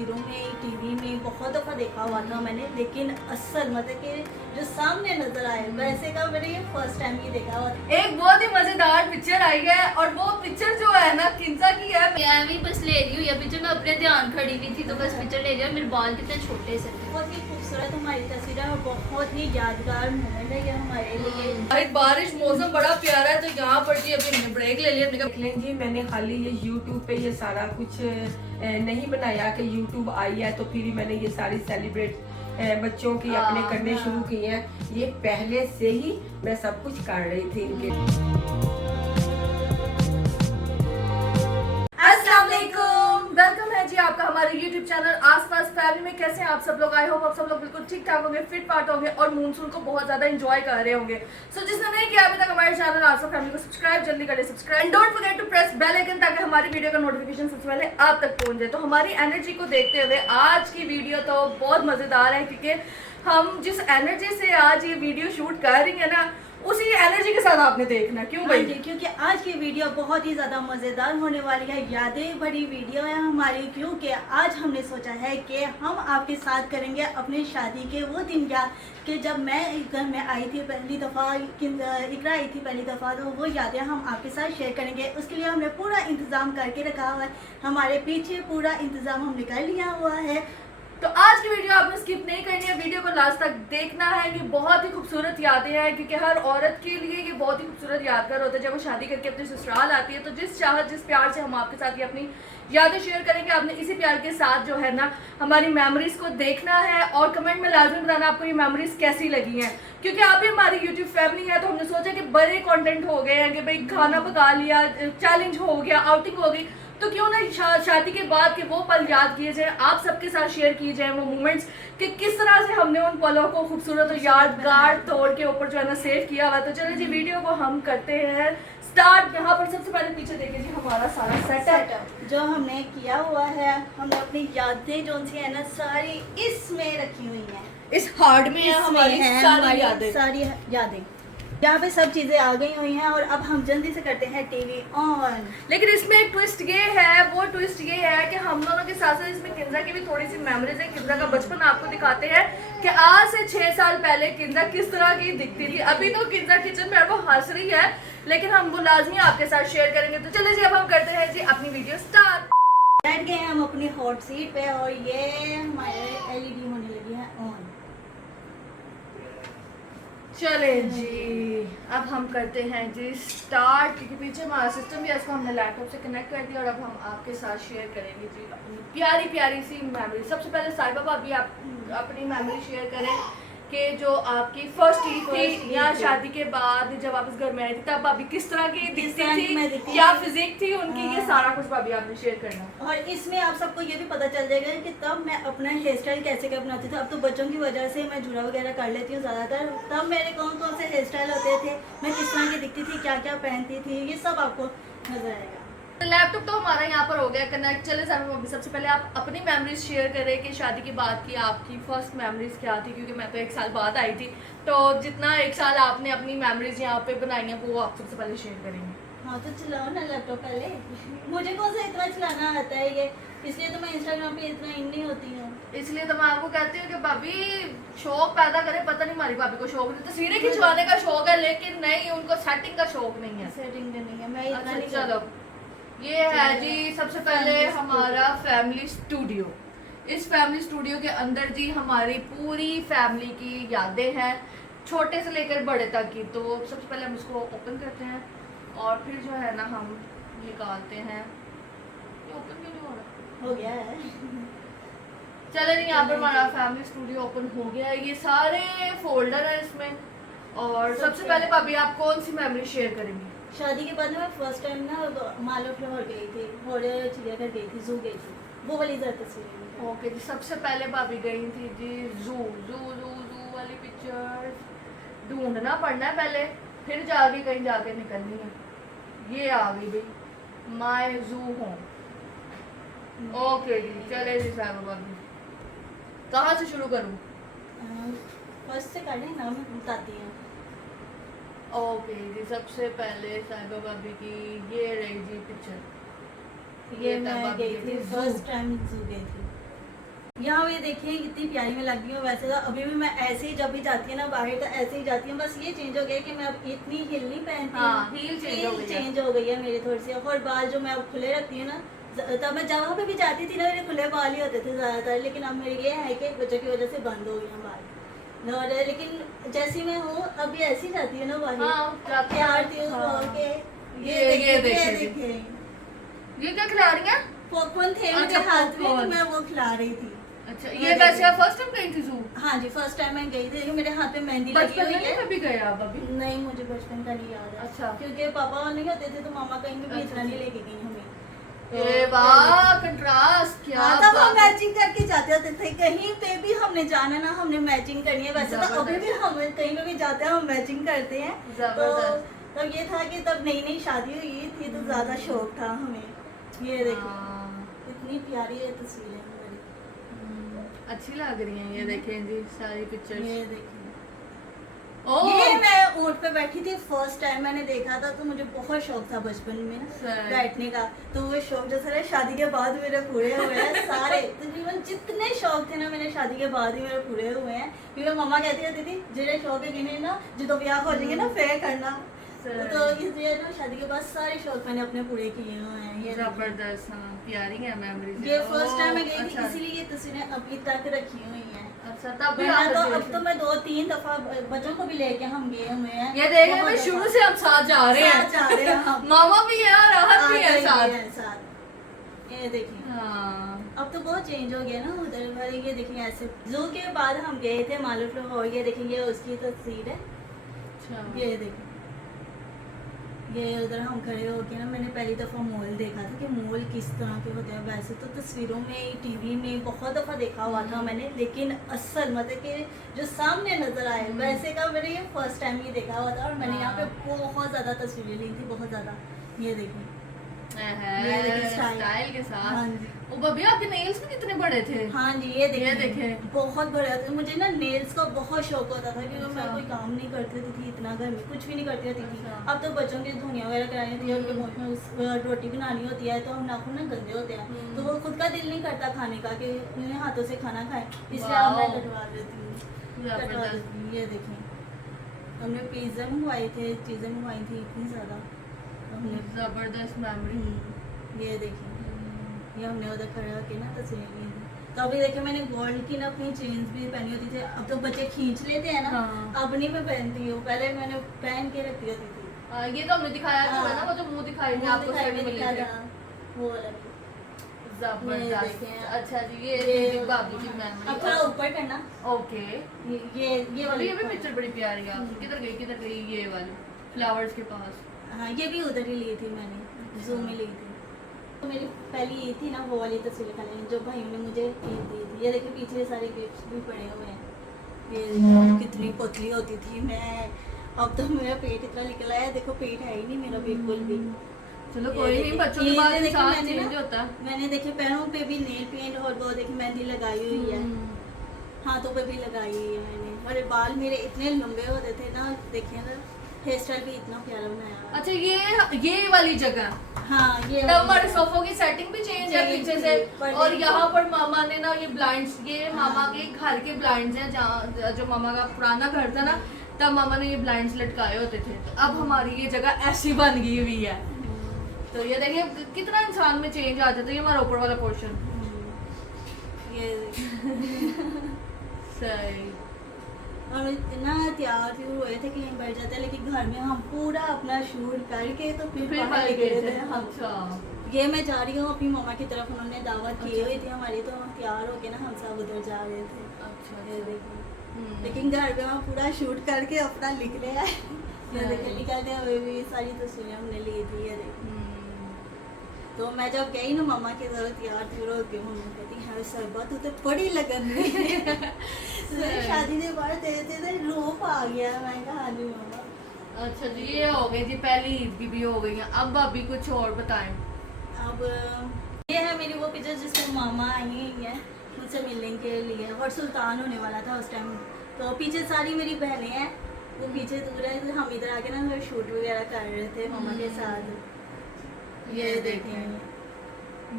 तस्वीरों में, टीवी में बहुत दफ़ा देखा हुआ था मैंने, लेकिन असल मतलब कि जो सामने नजर आए वैसे का मैंने ये फर्स्ट टाइम ही देखा हुआ था। एक बहुत ही मजेदार पिक्चर आई है और वो पिक्चर जो है ना किंजा की है। मैं भी बस ले रही हूँ या पिक्चर, मैं अपने ध्यान खड़ी हुई थी तो बस पिक्चर ले लिया। मेरे बाल कितने छोटे से थे। बहुत ही खूबसूरत हमारी तस्वीर है और बहुत ही यादगार मोमेंट है ये हमारे लिए। आज बारिश, मौसम बड़ा प्यारा है, तो यहाँ पर जी अभी हमने ब्रेक ले लिया। देख लें जी, मैंने खाली ये YouTube पे ये सारा कुछ नहीं बनाया कि YouTube आई है तो फिर मैंने ये सारी सेलिब्रेट बच्चों की अपने करने शुरू किए हैं। ये पहले से ही मैं सब कुछ कर रही थी इनके। वेलकम है जी आपका हमारे YouTube चैनल आसपास फैमिली में। कैसे हैं आप सब लोग? आई होप आप सब लोग बिल्कुल ठीक ठाक होंगे, फिट फाट होंगे और मूनसून को बहुत ज्यादा एंजॉय कर रहे होंगे। सो जिसने नहीं किया अभी तक हमारे चैनल आसपास फैमिली को सब्सक्राइब जल्दी करें, subscribe and don't forget to press bell icon ताकि हमारी वीडियो का नोटिफिकेशन सबसे पहले आप तक पहुंच जाए। तो हमारी एनर्जी को देखते हुए आज की वीडियो तो बहुत मजेदार है, क्योंकि हम जिस एनर्जी से आज ये वीडियो शूट कर रही है ना, उसी एनर्जी के साथ आपने देखना। क्यों भाई? क्योंकि आज की वीडियो बहुत ही ज़्यादा मज़ेदार होने वाली है, यादें भरी वीडियो है हमारी। क्योंकि आज हमने सोचा है कि हम आपके साथ करेंगे अपनी शादी के वो दिन याद कि जब मैं घर में आई थी पहली दफ़ा, इकरा आई थी पहली दफ़ा, तो वो यादें हम आपके साथ शेयर करेंगे। उसके लिए हमने पूरा इंतज़ाम करके रखा हुआ है, हमारे पीछे पूरा इंतज़ाम हमने कर लिया हुआ है। तो आज की वीडियो आपने स्किप नहीं करनी है, वीडियो को लास्ट तक देखना है। ये बहुत ही खूबसूरत यादें हैं, क्योंकि हर औरत के लिए ये बहुत ही खूबसूरत यादगार होता है जब वो शादी करके अपने ससुराल आती है। तो जिस चाहत जिस प्यार से हम आपके साथ ये अपनी यादें शेयर करेंगे, आपने इसी प्यार के साथ जो है ना हमारी मेमोरीज को देखना है और कमेंट में लाजमी बताना आपको ये मेमोरीज कैसी लगी हैं। क्योंकि आप भी हमारी यूट्यूब फैमिली है, तो हमने सोचा कि बड़े कंटेंट हो गए हैं कि भाई खाना पका लिया, चैलेंज हो गया, आउटिंग हो गई, तो क्यों ना शादी के बाद के वो पल याद किए जाए, आप सबके साथ शेयर किए जाए वो मोमेंट्स कि किस तरह से हमने उन पलों को खूबसूरत और यादगार तौर के ऊपर जो है ना सेव किया हुआ। तो चलिए जी वीडियो को हम करते हैं स्टार्ट। यहाँ पर सबसे पहले पीछे देखिए जी हमारा सारा सेटअप जो हमने किया हुआ है, हमने अपनी यादें जो सी है ना सारी इसमें रखी हुई हैं। इस हार्ड में है हमारी सारी यादें यहाँ पे सब चीजें आ गई हुई हैं। और अब हम जल्दी से करते हैं टीवी ऑन। लेकिन इसमें एक ट्विस्ट ये है, वो ट्विस्ट ये है कि हम दोनों के साथ साथ इसमें किंजा की भी थोड़ी सी मेमोरीज है। किंजा का बचपन आपको दिखाते हैं कि आज से 6 साल पहले किंजा किस तरह की दिखती थी। अभी तो किंजा किचन में वो हंस रही है, लेकिन हम वो लाजमी आपके साथ शेयर करेंगे। तो चलिए जी अब हम करते हैं जी अपनी वीडियो स्टार्ट। बैठ गए हम अपनी हॉट सीट पे और ये हमारे LED होने लगी है ऑन। चले जी अब हम करते हैं जी स्टार्ट, क्योंकि पीछे हमारा सिस्टम भी है, इसको हमने लैपटॉप से कनेक्ट कर दिया और अब हम आपके साथ शेयर करेंगे जी अपनी प्यारी प्यारी सी मेमोरी। सबसे पहले साहिबा भाभी आप अपनी मेमोरी शेयर करें कि जो आपकी फर्स्ट ईद थी या शादी के बाद जब आप इस घर में आई थी तब भाभी किस तरह की दिखती थी, क्या फिजिक थी उनकी, ये सारा कुछ भाभी आपने शेयर करना। और इसमें आप सबको ये भी पता चल जाएगा कि तब मैं अपना हेयर स्टाइल कैसे क्या बनाती थी। अब तो बच्चों की वजह से मैं जुड़ा वगैरह कर लेती हूँ ज़्यादातर, तब मेरे कौन कौन से हेयर स्टाइल होते थे, मैं किस तरह की दिखती थी, क्या क्या पहनती थी, ये सब आपको नजर आएगा। लैपटॉप तो हमारा यहाँ पर हो गया कनेक्ट। चले सबसे पहले आप अपनी मेमोरीज शेयर करें कि शादी के बाद की आपकी फर्स्ट मेमोरीज क्या थी, क्योंकि मैं तो 1 साल बाद आई थी, तो जितना 1 साल आपने अपनी मेमोरीज यहाँ पे बनाई हैं वो आप सबसे पहले शेयर करेंगे। हाँ तो चलाओ ना लैपटॉप पहले। मुझे कौन सा इतना चलाना आता है ये, इसलिए तो मैं इंस्टाग्राम पे इतना इन नहीं होती हूँ। इसलिए तो मैं आपको कहती हूँ कि भाभी शौक पैदा करे। पता नहीं हमारी भाभी को शौक नहीं, तस्वीरें खिंचवाने का शौक है, लेकिन नहीं उनको सेटिंग का शौक नहीं है। सेटिंग नहीं है मैं इतना नहीं। चलो ये है जी सबसे पहले हमारा फैमिली स्टूडियो। इस फैमिली स्टूडियो के अंदर जी हमारी पूरी फैमिली की यादें हैं, छोटे से लेकर बड़े तक की। तो सबसे पहले हम इसको ओपन करते हैं और फिर जो है ना हम निकालते हैं। ये ओपन क्यों नहीं हो रहा? हो गया है। चले नहीं, यहाँ पर हमारा फैमिली स्टूडियो ओपन हो गया है। ये सारे फोल्डर है इसमें। और सबसे पहले भाभी आप कौन सी मेमोरी शेयर करेंगी? शादी के बाद मैं फर्स्ट टाइम ना मालो फ्लोर गई थी और चिड़ियाघर गई थी, जू गई थी, वो वाली ज़्यादा तस्वीरें। ओके जी सबसे पहले भाभी गई थी जी जू जू जू जू वाली पिक्चर ढूंढना पड़ना है पहले, फिर जाके कहीं जाके निकलनी है। ये आ गई भाई माय जू होम। ओके जी चले जी साहब भाभी कहाँ से शुरू करूँ? फर्स्ट से करने ना मैं बताती हूँ। ओके जी सबसे पहले साहिबा भाभी की ये रही जी पिक्चर। ये मैं गई थी फर्स्ट टाइम जू गई थी। यहाँ ये देखिए कितनी प्यारी मैं लग रही हूँ। वैसे तो अभी भी मैं ऐसे ही जब भी जाती हूँ ना बाहर तो ऐसे ही जाती हूँ, बस ये चेंज हो गया कि मैं अब इतनी हिल नहीं पहनती हूँ। हाँ, heel change हो गई है। चेंज हो गई है मेरी थोड़ी सी। और बाल जो मैं अब खुले रखती हूँ ना, तब मैं जहाँ पे भी जाती थी ना मेरे खुले बाल ही होते थे ज़्यादातर, लेकिन अब मेरे ये है कि बच्चों की वजह से बंद हो गए हैं बाल। और लेकिन जैसी मैं हूँ अभी ऐसी जाती हूँ ना बाहर, हाँ, जाती हूँ। तैयार थी हाँ। के ये देखिए। देखिए ये क्या खिला रही हैं? पॉपकॉर्न थे मेरे अच्छा, हाथ में तो popcorn। मैं वो खिला रही थी। अच्छा, हाँ, ये वैसे आप फर्स्ट टाइम गई थी जू? हाँ जी, फर्स्ट टाइम मैं गई थी। मेरे हाथ पे मेहंदी लगी बचपन हुई में है। कभी गए आप अभी? नहीं, मुझे बचपन का नहीं याद है। अच्छा। क्योंकि पापा नहीं होते थे तो मामा कहीं पे भी इतना नहीं लेके गई हमें। ये वाह, कंट्रास्ट क्या हाँ, तब हम बात है। मैचिंग करके जाते होते थे। कहीं पे भी हमने जाना ना, हमने मैचिंग करनी है। वैसे तो अभी भी हम कहीं पे भी जाते हैं हम मैचिंग करते हैं। तो जबरदस्त। तब ये था कि तब नई नई शादी हुई थी तो ज्यादा शौक था हमें। ये देखो हाँ। इतनी प्यारी है तस्वीरें हमारी। अच्छी लग रही हैं ये देखें जी सारी पिक्चर्स। ये देखिए, ओह, ये मैं ऊँट पे बैठी थी फर्स्ट टाइम मैंने देखा था, तो मुझे बहुत शौक था बचपन में ना सही। बैठने का। तो वो शौक जो सारे शादी के बाद मेरे पूरे हुए हैं सारे। तकरीबन जितने शौक थे ना मेरे शादी के बाद ही मेरे पूरे हुए हैं। क्योंकि मम्मा कहती रहती थी जिन्हें शौक है गिने ना, जो ब्याह हो जाएंगे ना फिर करना। सही। तो इसलिए ना शादी के बाद सारे शौक मैंने अपने पूरे किए हुए हैं। ये जबरदस्त। हाँ, प्यारी है मेमोरीज। ये फर्स्ट टाइम मैं गई थी इसीलिए ये तस्वीरें अभी तक रखी हुई हैं। अच्छा, तब भी वरना आप तो गए अब थे। तो मैं 2-3 दफा बच्चों को भी लेके हम गए हुए हैं। ये देखें बहुत मैं दफा। शुरू से हम साथ जा रहे साथ जा रहे हैं हैं। हम। मामा भी है और राहत भी है साथ। साथ। ये देखिए हाँ। अब तो बहुत चेंज हो गया ना उधर वाले। ये देखिए ऐसे जू के बाद हम गए थे मालूफ लाहौर। ये देखिए ये उसकी तस्वीर है। अच्छा। ये देखिए ये उधर हम खड़े होके ना, मैंने पहली दफ़ा मॉल देखा था कि मॉल किस तरह के होते हैं। वैसे तो तस्वीरों में टीवी में बहुत दफ़ा देखा हुआ था मैंने, लेकिन असल मतलब कि जो सामने नज़र आए वैसे का मैंने ये फर्स्ट टाइम ही देखा हुआ था। और मैंने यहाँ पे बहुत ज़्यादा तस्वीरें ली थी, बहुत ज़्यादा। ये देखिए ये देखिए स्टाइल के साथ। हाँ जी। ओ बबी, आपके नेल्स भी कितने बड़े थे। हाँ जी, ये देखिए देखें। बहुत बड़े होते। मुझे ना नेल्स का बहुत शौक होता था क्योंकि मैं अच्छा। कोई काम नहीं करती थी इतना, घर में कुछ भी नहीं करती होती थी। अच्छा। अब तो बच्चों की धुनिया वगैरह करानी होती है, उनके मुँह में रोटी बनानी होती है तो हम नाखून ना गंदे होते हैं, तो वो खुद का दिल नहीं करता खाने का कि उन्हें हाथों से खाना खाएं, इसलिए अब मैं वाओ। कटवा देती हूँ। कटवा जबरदस्त। देती हूँ। ये देखिए हमने पिज़्ज़ा मंगवाए थे, चीज़ें मंगवाई थी इतनी ज़्यादा हमने। जबरदस्त मेमोरी। ये देखिए ये हमने उधर खड़े होके ना तस्वीरें ली थी। तो अभी देखिए मैंने गोल्ड की ना अपनी चेन्स भी पहनी होती थी। अब तो बच्चे खींच लेते हैं ना, हाँ। अब नहीं मैं पहनती हूँ, पहले मैंने पहन के रखती होती थी। ये तो हमने दिखाया था हाँ। ना, वो जो मुंह दिखाई थी वो आपको दिखाई सेट में मिले दिखा थे। था, वो वाला भी। जबरदस्त। देखें। अच्छा जी, ये ये बाबू की अब थोड़ा मेमोरी। ऊपर करना। ओके। ये अभी ये भी वाली पिक्चर बड़ी प्यारी है आपकी। किधर गई ये वाली फ्लावर्स के पास। हाँ, ये भी उधर ही ली थी मैंने, जू में ली थी। तो मेरी पहली ईद थी ना, वो वाली तस्वीर खाने जो भाइयों ने मुझे ईद दी थी। ये देखिए पीछे सारे गिफ्ट्स भी पड़े हुए हैं। ये देखिए कितनी पतली होती थी मैं, अब तो मेरा पेट इतना निकला है। देखो पेट है ही नहीं मेरा बिल्कुल भी। चलो ये कोई नहीं, देखिए, बच्चों के ये बाद देखिए इंसान मैंने चेंज ना- होता है। मैंने देखे पैरों पे भी नेल पेंट और वो देखिए मेहंदी लगाई हुई है, हाथों पे भी लगाई हुई है मैंने। और बाल मेरे इतने लंबे होते थे ना, देखिए ना हेयर स्टाइल भी इतना प्यारा बनाया हुआ है। अच्छा, ये वाली जगह हाँ ये तब हमारे सोफों की सेटिंग भी चेंज है Change पीछे थी, से। पर और देखिए- यहाँ पर मामा ने ना ये ब्लाइंड्स, ये हाँ। मामा के घर के ब्लाइंड्स हैं, जहाँ जो मामा का पुराना घर था ना, तब मामा ने ये ब्लाइंड्स लटकाए होते थे। तो अब हमारी ये जगह ऐसी बन गई हुई है। तो ये देखिए कितना इंसान में चेंज आ जाता है। ये हमारा ऊपर वाला पोर्शन ये सही। हम इतना तैयार भी हुए थे कि कहीं बैठ जाते हैं, लेकिन घर में हम पूरा अपना शूट करके तो फिर बाहर बाहर गए गए थे थे। हम। अच्छा। ये मैं जा रही हूँ अपनी मम्मा की तरफ, उन्होंने दावत की अच्छा। हुई थी हमारी, तो हम तैयार होके ना हम सब उधर जा रहे थे। अच्छा। ये देखिए हम्म। लेकिन घर पे हम पूरा शूट करके अपना लिख लिया है। ये देखिए निकलते हुए भी सारी तस्वीरें हमने ली थी। ये देखिए तो मैं जब गई ना मम्मा की तरफ तैयार थी, रो के मम्मी कहती है सरबत तू तो बड़ी लगन में शादी के बाद तेरे थे रोप आ गया। मैं कहा हाँ जी मम्मा। अच्छा जी, ये हो गई जी पहली ईद की भी हो गई है। अब अभी कुछ और बताएं। अब ये है मेरी वो पिक्चर जिसमें मामा आई हुई है मुझसे मिलने के लिए, और सुल्तान होने वाला था उस टाइम। तो पीछे सारी मेरी बहनें हैं, वो पीछे दूर है, तो हम इधर आके ना शूट वगैरह कर रहे थे मामा के साथ। ये देखें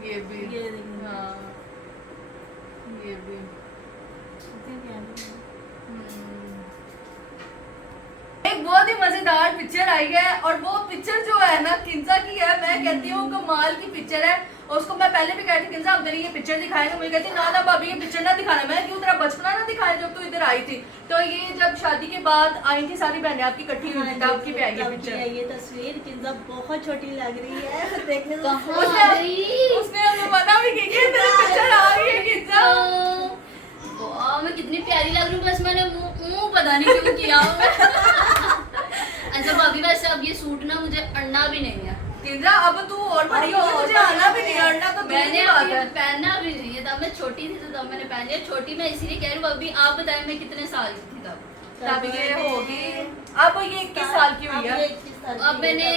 ये भी। ये देखें। हाँ, ये भी एक बहुत ही मजेदार पिक्चर आई है और वो पिक्चर जो है ना किंजा की है, मैं कहती हूँ कमाल की पिक्चर है। और उसको मैं पहले भी कहती किंजा हम तेरी ये पिक्चर दिखाएंगे, मुझे कहती ना ना भाभी ये पिक्चर ना दिखाना। मैं क्यों, तेरा बचपना ना दिखाए जब तू इधर आई थी। तो ये जब शादी के बाद आई थी सारी बहनें आपकी इकट्ठी हुई थी तब की भी आई है पिक्चर। ये तस्वीर किंजा बहुत छोटी लग रही है देखने में। कहाँ गई? उसने हमें मना भी की कि तेरी पिक्चर आ रही है किंजा। वाह मैं कितनी प्यारी लग रही हूँ, बस मैंने मुंह पता नहीं क्यों किया अच्छा भाभी वैसे अब ये सूट ना मुझे अड़ना भी नहीं है। किंजा अब तू और बड़ी हो, तुझे आना भी नहीं, अड़ना तो मैंने मैंने बात अभी है। पहनना भी नहीं है, तब मैं छोटी थी तो तब मैंने पहन लिया। छोटी मैं इसीलिए कह रही हूँ, अभी आप बताएं मैं कितने साल की थी तब? तब ये होगी, अब ये 21 साल की हुई है। अब मैंने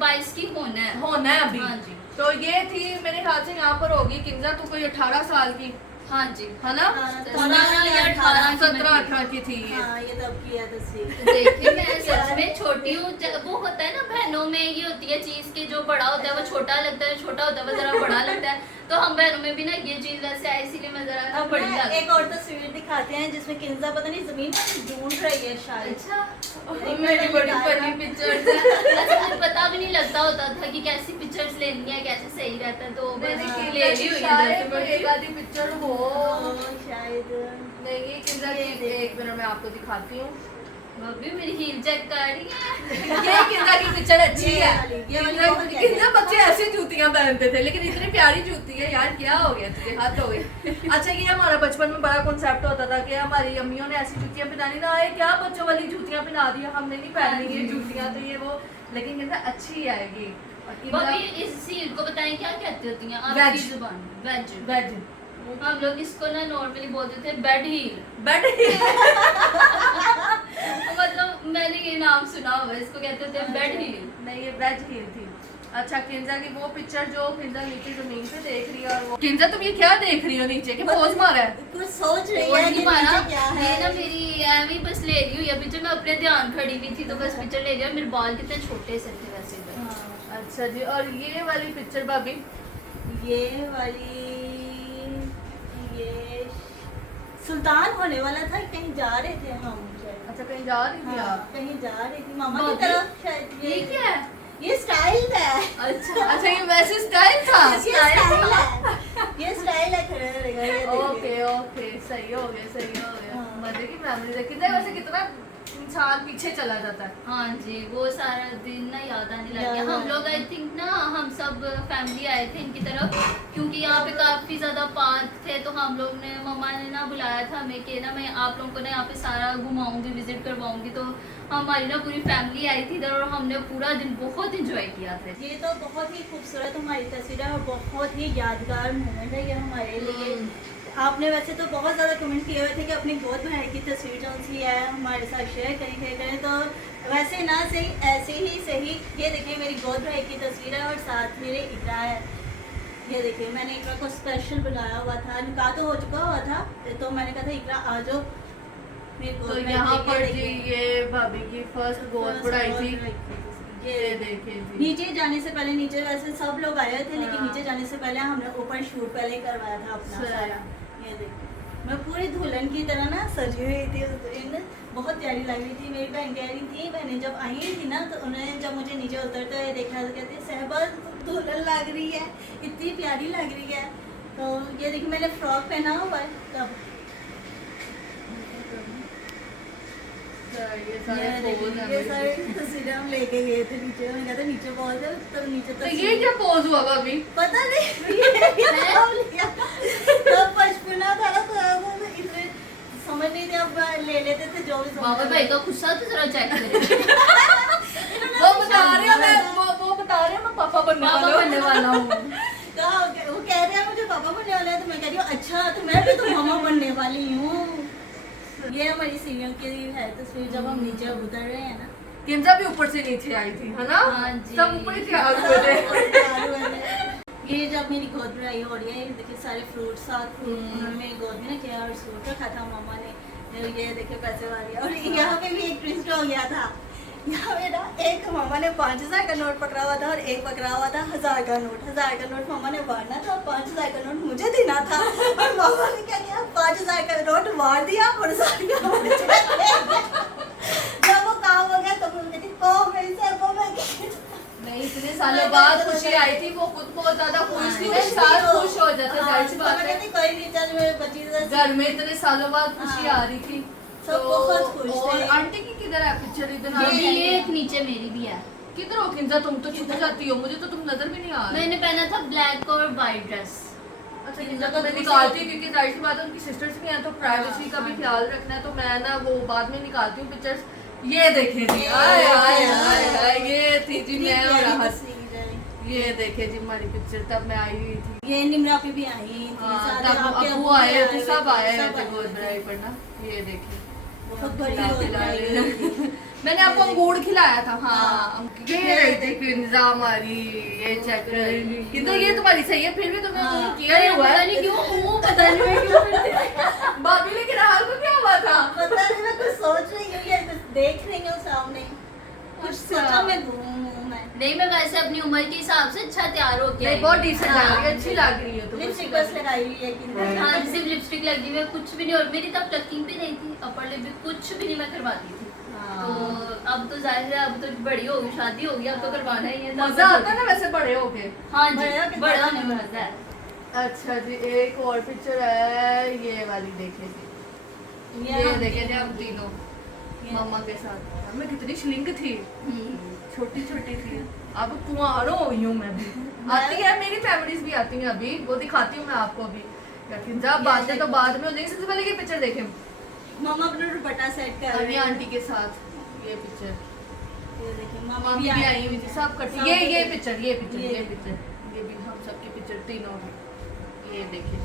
22 की होना है अभी। हाँ जी तो ये थी मेरे ख्याल से यहाँ पर होगी किंजा तू कोई 18 साल की, हाँ जी है ना? 17 या 18 17-18 की थी ये। हाँ ये तब की है तस्वीर। तो देखिए मैं सच में छोटी हूँ। वो होता है ना बहनों में ये होती है चीज के जो बड़ा होता है वो छोटा लगता है, छोटा होता है वो जरा बड़ा लगता है। तो हम बहनों में भी ना ये चीज वैसे है, इसीलिए मैं जरा अब बड़ी ना लगती एक और तस्वीर दिखाते हैं जिसमें किंजा पता नहीं जमीन पर ढूंढ रही है शायद। अच्छा मेरी बड़ी फनी पिक्चर्स है। अच्छा मुझे पता भी नहीं लगता होता था कि कैसी पिक्चर्स लेनी है, कैसे सही रहता है। तो मैंने बस की ले ली हुई है शायद दस कोई एक आधी पिक्चर हो। शायद नहीं ये किंजा की एक मिनट में आपको दिखाती हूँ। मम्मी मेरी हील चेक कर रही है। ये किंजा की पिक्चर अच्छी ये है। वाली, ये वाली बहुत प्यारी किंजा बच्चे ऐसी जूतियां पहनते थे लेकिन इतनी प्यारी जूती है यार, क्या हो गया तुझे, हाथ हो गए। अच्छा ये हमारा बचपन में बड़ा कॉन्सेप्ट होता था कि हमारी अम्मियों ने ऐसी जूतियां पहनानी ना आए, क्या बच्चों वाली जूतियां पहना दी, हमने नहीं पहनी ये जूतियां, तो ये वो लेकिन किंजा अच्छी आएगी। मम्मी इस हील को बताएं क्या कहती होती हैं आपकी वेज। जुबान? वेज। वेज हम लोग इसको ना नॉर्मली बोलते थे बेड हील। बेड मतलब मैंने ये नाम सुना हुआ है, इसको कहते थे बेड हील। नहीं ये वेज हील थी। अच्छा किंजा की वो पिक्चर जो किंजा नीचे जमीन पे देख रही है और वो किंजा तुम ये क्या देख रही हो नीचे के पोज मारा है? कुछ सोच रही और है कि तुम्हारा नीचे क्या है। ये ना मेरी एवी बस ले रही हुई है पिक्चर। मैं अपने ध्यान खड़ी हुई थी तो बस पिक्चर ले रही है। मेरे बाल कितने छोटे से थे वैसे इधर। हाँ, अच्छा जी और ये वाली पिक्चर भाभी ये वाली ये सुल्तान होने वाला था, कहीं जा रहे थे हम शायद। अच्छा कहीं जा रही थी हाँ, आप? कहीं जा रही थी मामा की भाभी, तरफ शायद। ये क्या है? ये स्टाइल है। अच्छा अच्छा ये वैसे स्टाइल था? ये स्टाइल है, ये स्टाइल है खड़े रहेगा ये देखिए। ओके ओके सही हो गया सही हो गया। हाँ। मजे की मेमोरी है। कितना वैसे कितना इंसान पीछे चला जाता है। हाँ जी वो सारा दिन ना याद आने लग गया। याद हम आने लोग आई थिंक ना हम सब फैमिली आए थे इनकी तरफ, क्योंकि यहाँ पे काफी ज्यादा पार्क थे। तो हम लोग ने मम्मा ने ना बुलाया था हमें कि ना मैं आप लोगों को ना यहाँ पे सारा घुमाऊंगी, विजिट करवाऊंगी। तो हमारी ना पूरी फैमिली आई थी इधर और हमने पूरा दिन बहुत इंजॉय किया था। ये तो बहुत ही खूबसूरत हमारी तस्वीर है और बहुत ही यादगार मोमेंट है ये हमारे लिए। आपने वैसे तो बहुत ज़्यादा कमेंट किए हुए थे कि अपनी गोद भाई की तस्वीर जो सी है हमारे साथ शेयर करें। तो वैसे ना सही ऐसे ही सही ये देखिए मेरी गोद भाई की तस्वीर है और साथ मेरे इकरा है। ये देखिए मैंने इकरा को स्पेशल बुलाया हुआ था, निकाह तो हो चुका हुआ था तो मैंने कहा था इकरा आ जाओ मेरी तो गोद में। यहाँ देखिए, पर जी देखिए। ये भाभी की फर्स्ट गोद पढ़ाई थी। ये ये देखिए जी। नीचे जाने से पहले, नीचे वैसे सब लोग आए थे लेकिन हाँ। नीचे जाने से पहले हमने ऊपर शूट पहले ही करवाया था अपना सही। सारा। ये देखिए मैं पूरी दुल्हन की तरह ना सजी हुई थी उस दिन, बहुत प्यारी लग रही थी। मेरी बहन कह रही थी, बहनें जब आई थी ना तो उन्होंने जब मुझे नीचे उतरते हुए देखा तो कहती सहबा दुल्हन लग रही है, इतनी प्यारी लग रही है। तो ये देखिए मैंने फ्रॉक पहना हुआ है तब। ये सारे पोज हैं ये मेरे। सारे तस्वीरें हम लेके गए थे नीचे। मैंने कहा था नीचे बहुत है तो नीचे तो ये क्या पोज हुआ भाभी? पता नहीं ये नाम लिया तब बचपना था ना तो इतने समझ नहीं थे, अब ले लेते थे जो भी बाबा भाई का गुस्सा तो जरा चेक करें। वो बता रहे हैं मैं वो बता रहे हैं मैं पापा बनने पापा वाला बनने हूँ। वाला हूँ। वो कह रहे हैं मुझे पापा बनने वाला है तो मैं कह रही हूँ अच्छा तो मैं भी तो मामा बनने वाली हूँ। ये हमारी सीरियल की है तस्वीर जब हम नीचे उतर रहे हैं ना। किंजा भी ऊपर से नीचे आई थी है ना? हाँ जी। सब ऊपर ही तैयार हुए थे। ये जब मेरी गोद में आई हो रही है देखिए सारे फ्रूट साथ उन्होंने मेरी गोद में ना किया और फ्रूट रखा था मामा ने। ये देखिए पैसे वाली और यहाँ पे भी एक ट्विस्ट हो गया था। यहाँ पे ना एक मामा ने 5000 का नोट पकड़ा हुआ था और एक पकड़ा हुआ था 1000 का नोट। 1000 का नोट मामा ने बांटना था और 5000 का नोट मुझे देना था। और मामा ने क्या किया मार दिया और साड़ियाँ उड़ जाती। जब वो काम हो गया तो मैं कहती कौन है इसे वो मैं नहीं, इतने सालों बाद खुशी आई थी, वो खुद बहुत ज्यादा खुश थी, मेरे साथ खुश हो जाता, जाहिर सी बात है। कोई नहीं, चल मेरे बच्ची घर में इतने सालों बाद खुशी आ रही थी, सब बहुत खुश और थे। आंटी की किधर है पिक्चर? इधर ये एक नीचे मेरी भी है। किधर हो किंजा? तुम तो छुप जाती हो, मुझे तो तुम नजर भी नहीं आ रही। मैंने पहना था ब्लैक और वाइट ड्रेस। अच्छा, किंजा तो मैं निकालती हूँ क्योंकि जाहिर सी बात है उनकी सिस्टर्स भी हैं, तो प्राइवेसी का भी ख्याल रखना है, तो मैं ना वो बाद में निकालती हूँ पिक्चर्स। ये देखे जी, आए आए आए आए, ये थी जी मैं और राहत। ये देखे जी हमारी पिक्चर, तब मैं आई हुई थी। ये निम्रा पे भी आई थी, हाँ, सारे तब आपके अबू आए थे, सब आए सब थे आए गोद थे। भराई पर ना। ये देखे बहुत बड़ी खिला गोद भराई रहे। हुई थी। मैंने आपको अंगूर खिलाया था। हाँ, ये देखो इंजा हमारी, ये चेक किंतु ये तुम्हारी सही है, फिर भी तुमने अंगूर किया ही हुआ है। क्यों पता नहीं मैं क्यों भाभी लेकिन हाल को क्या हुआ था? पता नहीं, मैं कुछ सोच रही हूँ या कुछ देख रही हूँ सामने, कुछ अच्छा। सोचा मैं घूमूं मैं। नहीं, मैं वैसे अपनी उम्र के हिसाब से अच्छा तैयार हो गया। नहीं, बहुत डिसेंट लग रही है, अच्छी लग रही है तुम। लिपस्टिक बस लगाई हुई है किंतु। हाँ, सिर्फ लिपस्टिक लगी हुई है, कुछ भी नहीं। और मेरी तब प्लकिंग भी नहीं थी, अपर लिप भी कुछ भी नहीं मैं करवाती थी। तो अब तो जाहिर है, अब तो बड़ी होगी, शादी होगी, अब तो करवाना ही है। मजा आता है ना वैसे बड़े होके। हाँ बड़ा जी, कितना बड़ा अच्छा नहीं मजा है। अच्छा जी, एक और पिक्चर है, ये वाली देखे जी। ये हम देखे जी तीनों हम की। तीनों ये मामा के साथ। मैं कितनी श्लिंक थी, हम्म। छोटी छोटी थी। अब कुंवारो हुई हूँ मैं भी। आती है मेरी फैमिलीज भी आती हैं अभी, वो दिखाती हूँ मैं आपको अभी। लेकिन जब बातें तो बाद में हो जाएंगी। सबसे पहले ये पिक्चर देखें, मामा अपना दुपट्टा सेट कर रहे अभी हैं। आंटी के साथ ये पिक्चर। ये देखिए मामा मामी भी आई हुई थी, सब कट। सब ये कटी। पिक्चर, ये पिक्चर, ये ये पिक्चर, ये भी हम सबकी पिक्चर तीनों की। ये देखिए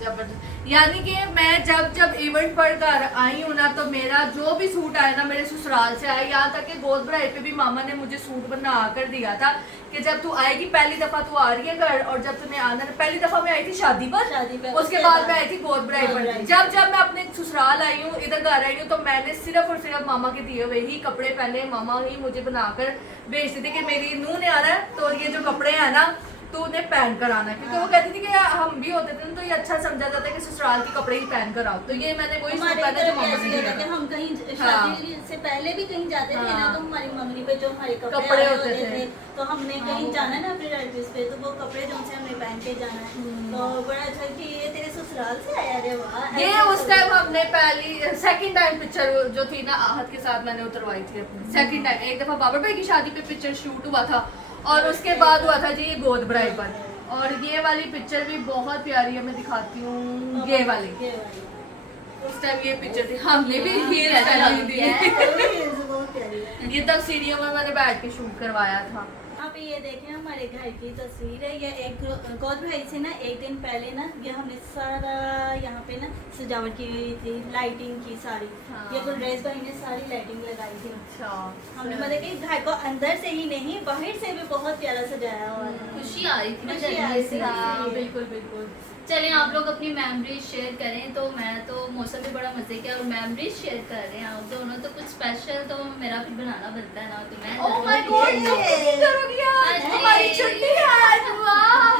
जबरदस्त। यानी कि मैं जब जब इवेंट पर घर आई हूँ ना, तो मेरा जो भी सूट आया ना मेरे ससुराल से आया, यहाँ तक कि गोद भराई पे भी मामा ने मुझे सूट बना कर दिया था कि जब तू आएगी, पहली दफा तू आ रही है घर, और जब तूने आना, पहली दफा मैं आई थी शादी पर, उसके बाद मैं आई थी गोद भराई पर। जब जब मैं अपने ससुराल आई हूँ, इधर घर आई हूँ, तो मैंने सिर्फ और सिर्फ मामा के दिए हुए ही कपड़े पहने। मामा ही मुझे बनाकर भेजती थी कि मेरी नूह ने आना है, तो ये जो कपड़े हैं ना तो उन्हें पहन कर आना, क्योंकि वो कहती थी कि हम भी होते थे तो ये अच्छा समझा जाता है कि ससुराल के कपड़े ही पहन कर आओ। तो ये मैंने वही सूट हमारे पहना जो इधर भी मामा ऐसे ने होता दिया है कि था। हम कहीं हाँ। शादी से पहले भी कहीं जाते थे ना, हाँ। तो हमारी मंगनी पे जो हमारे कपड़े कपड़े होते होते थे। थे, तो हमने हाँ, कहीं वो- जाना है ना अपने रिलेटिव्स पे, तो वो कपड़े जो से हमने पहन के जाना है। तो बड़ा अच्छा कि ये तेरे ससुराल से आया रे वाह। ये ऐसा उस तो- टाइम हमने पहली सेकंड टाइम पिक्चर जो थी ना आहत के साथ मैंने उतरवाई थी अपनी। सेकंड टाइम एक दफा बाबर भाई की शादी पे पिक्चर शूट हुआ था, और उसके बाद हुआ था जी ये गोद भराई पर। और ये वाली पिक्चर भी बहुत प्यारी है, मैं दिखाती हूँ। ये वाली ये वाली। उस टाइम ये पिक्चर थी, हमने भी हेयर हाँ, स्टाइल दी ये थी। बहुत प्यारी है। ये तब सीढ़ियों में मैंने बैठ के शूट करवाया था। यहाँ पे ये देखें हमारे घर की तस्वीर है। ये एक गोद भराई से ना एक दिन पहले ना ये हमने सारा यहाँ पे ना सजावट की हुई थी, लाइटिंग की सारी। हाँ। ये तो ड्रेस भाई ने सारी लाइटिंग लगाई थी। अच्छा, हमने मतलब कि घर को अंदर से ही नहीं बाहर से भी बहुत प्यारा सजाया हुआ था। खुशी आ रही थी ना खुशी आ जल्दी रही से। थी। हाँ, बिल्कुल बिल्कुल। चलें आप लोग अपनी मेमोरीज शेयर करें। तो मैं तो मौसम भी बड़ा मजे किया और मेमोरीज शेयर कर रहे हैं आप दोनों, तो कुछ स्पेशल तो मेरा फिर बनाना बनता है ना, तो मैं ओह माय गॉड, तुम कुकिंग करोगी आज? हाँ जी। हमारी छुट्टी है आज, वाह।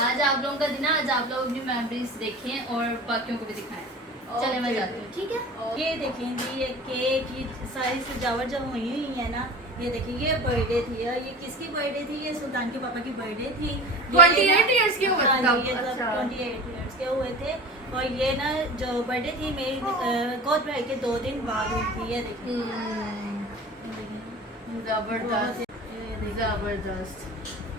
आज आप लोगों का दिन है, आज आप लोग अपनी मेमोरीज देखें और बाकियों को भी दिखाएं। चले मैं Okay. जाती हूँ, ठीक है। ये देखें जी, ये केक की सारी सजावट जब हुई हुई है ना, ये देखिए ये बर्थडे थी। और ये किसकी बर्थडे थी? ये सुल्तान के पापा की बर्थडे थी। 28 years के हुए हाँ तब? जी, ये तब अच्छा। 28 years के हुए थे। और ये ना जो बर्थडे थी मेरी गोद भराई के 2 दिन बाद हुई थी। ये देखिए, ये देखिए। जबरदस्त, ये देखिए, जबरदस्त।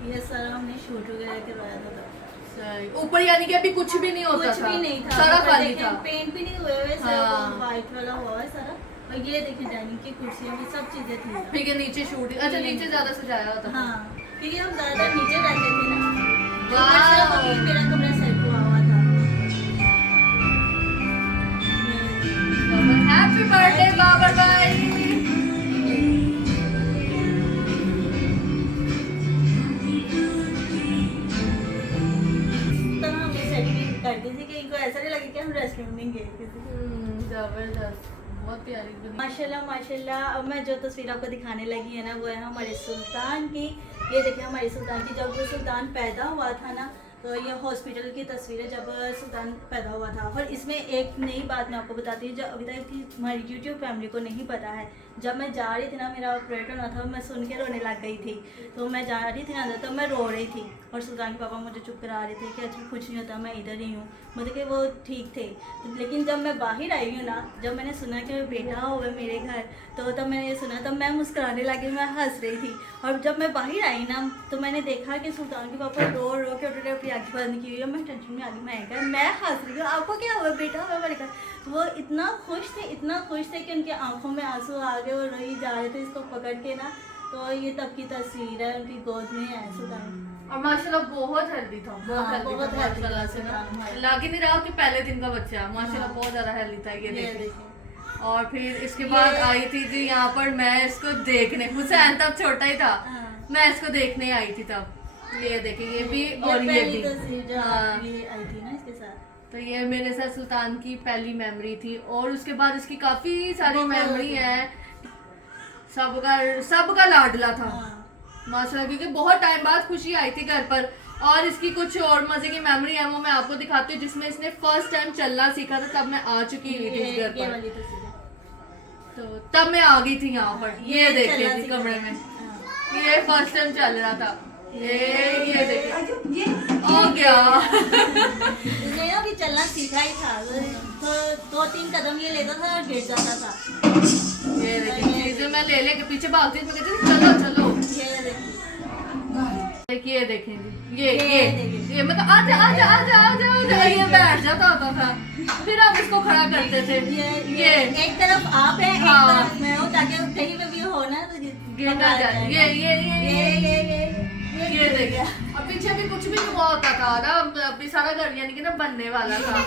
ये सारा हमने शूट वगैरह करवाया था तब। सही। ऊपर यानी कि अभी कुछ भी नहीं होता कुछ था, भी नहीं था, सारा ऊपर खाली देखें, था। पेंट भी नहीं हुए हुए, हाँ। सब व्हाइट वाला हुआ है सारा। और ये देखिए डाइनिंग की कुर्सियाँ भी सब चीजें थी। ठीक है, नीचे शूट, अच्छा नीचे ज्यादा सजाया होता था। हाँ, क्योंकि हम ज्यादातर नीचे रहते थे ना। वाह। ऊपर सिर्फ अभी मेरा कमरा सेट हुआ हुआ था। हैप्पी बर्थडे बाबर भाई। तो हम ये सेट करते थे कि इनको ऐसा नहीं लगे कि हम रेस्टोरेंट में गए थे। जबरदस्त, बहुत प्यारी बनी। माशाल्लाह माशाल्लाह। अब मैं जो तस्वीर आपको दिखाने लगी है ना, वो है हमारे सुल्तान की। ये देखिए हमारे सुल्तान की, जब वो सुल्तान पैदा हुआ था ना, तो ये हॉस्पिटल की तस्वीरें जब सुल्तान पैदा हुआ था। और इसमें एक नई बात मैं आपको बताती हूँ जो अभी तक की हमारी यूट्यूब फैमिली को नहीं पता है। जब मैं जा रही थी ना, मेरा ऑपरेट होना था, मैं सुन के रोने लग गई थी। तो मैं जा रही थी ना अंदर, तो मैं रो रही थी और सुल्तान के पापा मुझे चुप करा रहे थे कि अच्छा कुछ नहीं होता, मैं इधर ही हूँ, मतलब कि वो ठीक थे। तो लेकिन जब मैं बाहर आई हूँ ना, जब मैंने सुना कि बेटा होगा मेरे घर, तो तब मैंने ये सुना, तब मैं मुस्कुराने लगी, मैं हंस रही थी। और जब मैं बाहर आई ना, तो मैंने देखा कि सुल्तान के पापा रो रो के उठे अपनी आँखें बंद की हुई है। मैं टेंशन में आ गई, मैं हंस रही हूँ, आपको क्या हुआ बेटा हुआ मेरे घर। तो वो इतना खुश थे कि उनकी आंखों में आंसू आ गए और रोई जा रहे थे इसको पकड़ के ना। तो ये तब की तस्वीर है, उनकी गोद में है सुल्तान। और माशाल्लाह बहुत हेल्दी था, हाँ, बहुत healthy माशाल्लाह से ना लग ही नहीं रहा कि पहले दिन का बच्चा है। माशाल्लाह हाँ। बहुत ज्यादा हेल्दी था। ये ये देखिए। देखिए। और फिर इसके बाद आई थी जी यहाँ पर मैं इसको देखने, हुसैन तब छोटा ही था, हाँ। मैं इसको देखने आई थी तब। ये देखिए ये भी और ये पहली भी। तस्वीर जो हाँ। आपकी आई थी ना इसके साथ। तो ये मेरे साथ सुल्तान की पहली मेमोरी थी। और उसके बाद इसकी काफी सारी बहुत मेमोरी है। सबका लाडला था हाँ। माशाल्लाह, क्योंकि बहुत टाइम बाद खुशी आई थी घर पर। और इसकी कुछ और मजे की मेमोरी है वो मैं आपको दिखाती हूँ, जिसमें इसने फर्स्ट टाइम चलना सीखा था। तब मैं आ चुकी हुई थी इस घर ये पर, वाली तस्वीर है। तो तब मैं आ गई थी यहाँ पर। ये देखिए चलना जी सीखा कमरे था। में हाँ। ये फर्स्ट टाइम चल रहा था। ये देखिए हो गया। इसने ना अभी चलना सीखा ही था, तो 2-3 कदम ये लेता था और गिर जाता था। ये देखिए चीजें मैं ले लेके पीछे भागती थी, मैं कहती थी चलो चलो। ये देखिए। देखिए देखें जी ये ये मैं कहा आजा आजा आजा आजा आजा, ये बैठ जाता होता था, फिर हम इसको खड़ा करते थे। ये एक तरफ आप है, एक हाँ। तरफ मैं हूँ, ताकि कहीं पे भी हो ना तो गिर ना जाए। ये देखिए। देखिए अब पीछे भी कुछ भी नहीं हुआ होता था ना, अभी सारा घर यानी कि ना बनने वाला था।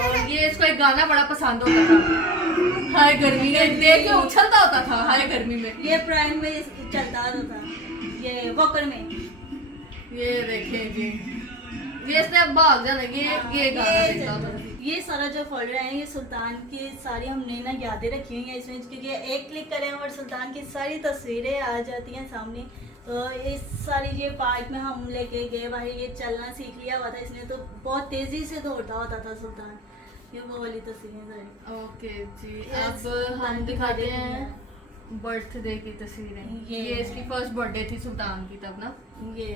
और ये इसको एक गाना बड़ा पसंद होता था, हाय गर्मी, ये देख के उछलता होता था हाय गर्मी में। ये प्राइम में चलता था, ये वॉकर में। ये देखें जी, ये इसने अब भाग जाना। ये गाना देखता होता था। ये सारा जो फोल्डर है, ये सुल्तान की सारी हमने ना यादें रखी हुई हैं इसमें, क्योंकि एक क्लिक करें और सुल्तान की सारी तस्वीरें आ जाती हैं सामने। तो इस सारी ये पार्क में हम लेके गए, भाई ये चलना सीख लिया हुआ था इसने, तो बहुत तेजी से दौड़ता होता था सुल्तान। ये वो वाली तस्वीरें सारी। ओके जी, Yes, अब हम दिखाते हैं हैं बर्थडे की तस्वीरें। ये ये इसकी फर्स्ट बर्थडे थी सुल्तान की तब ना। ये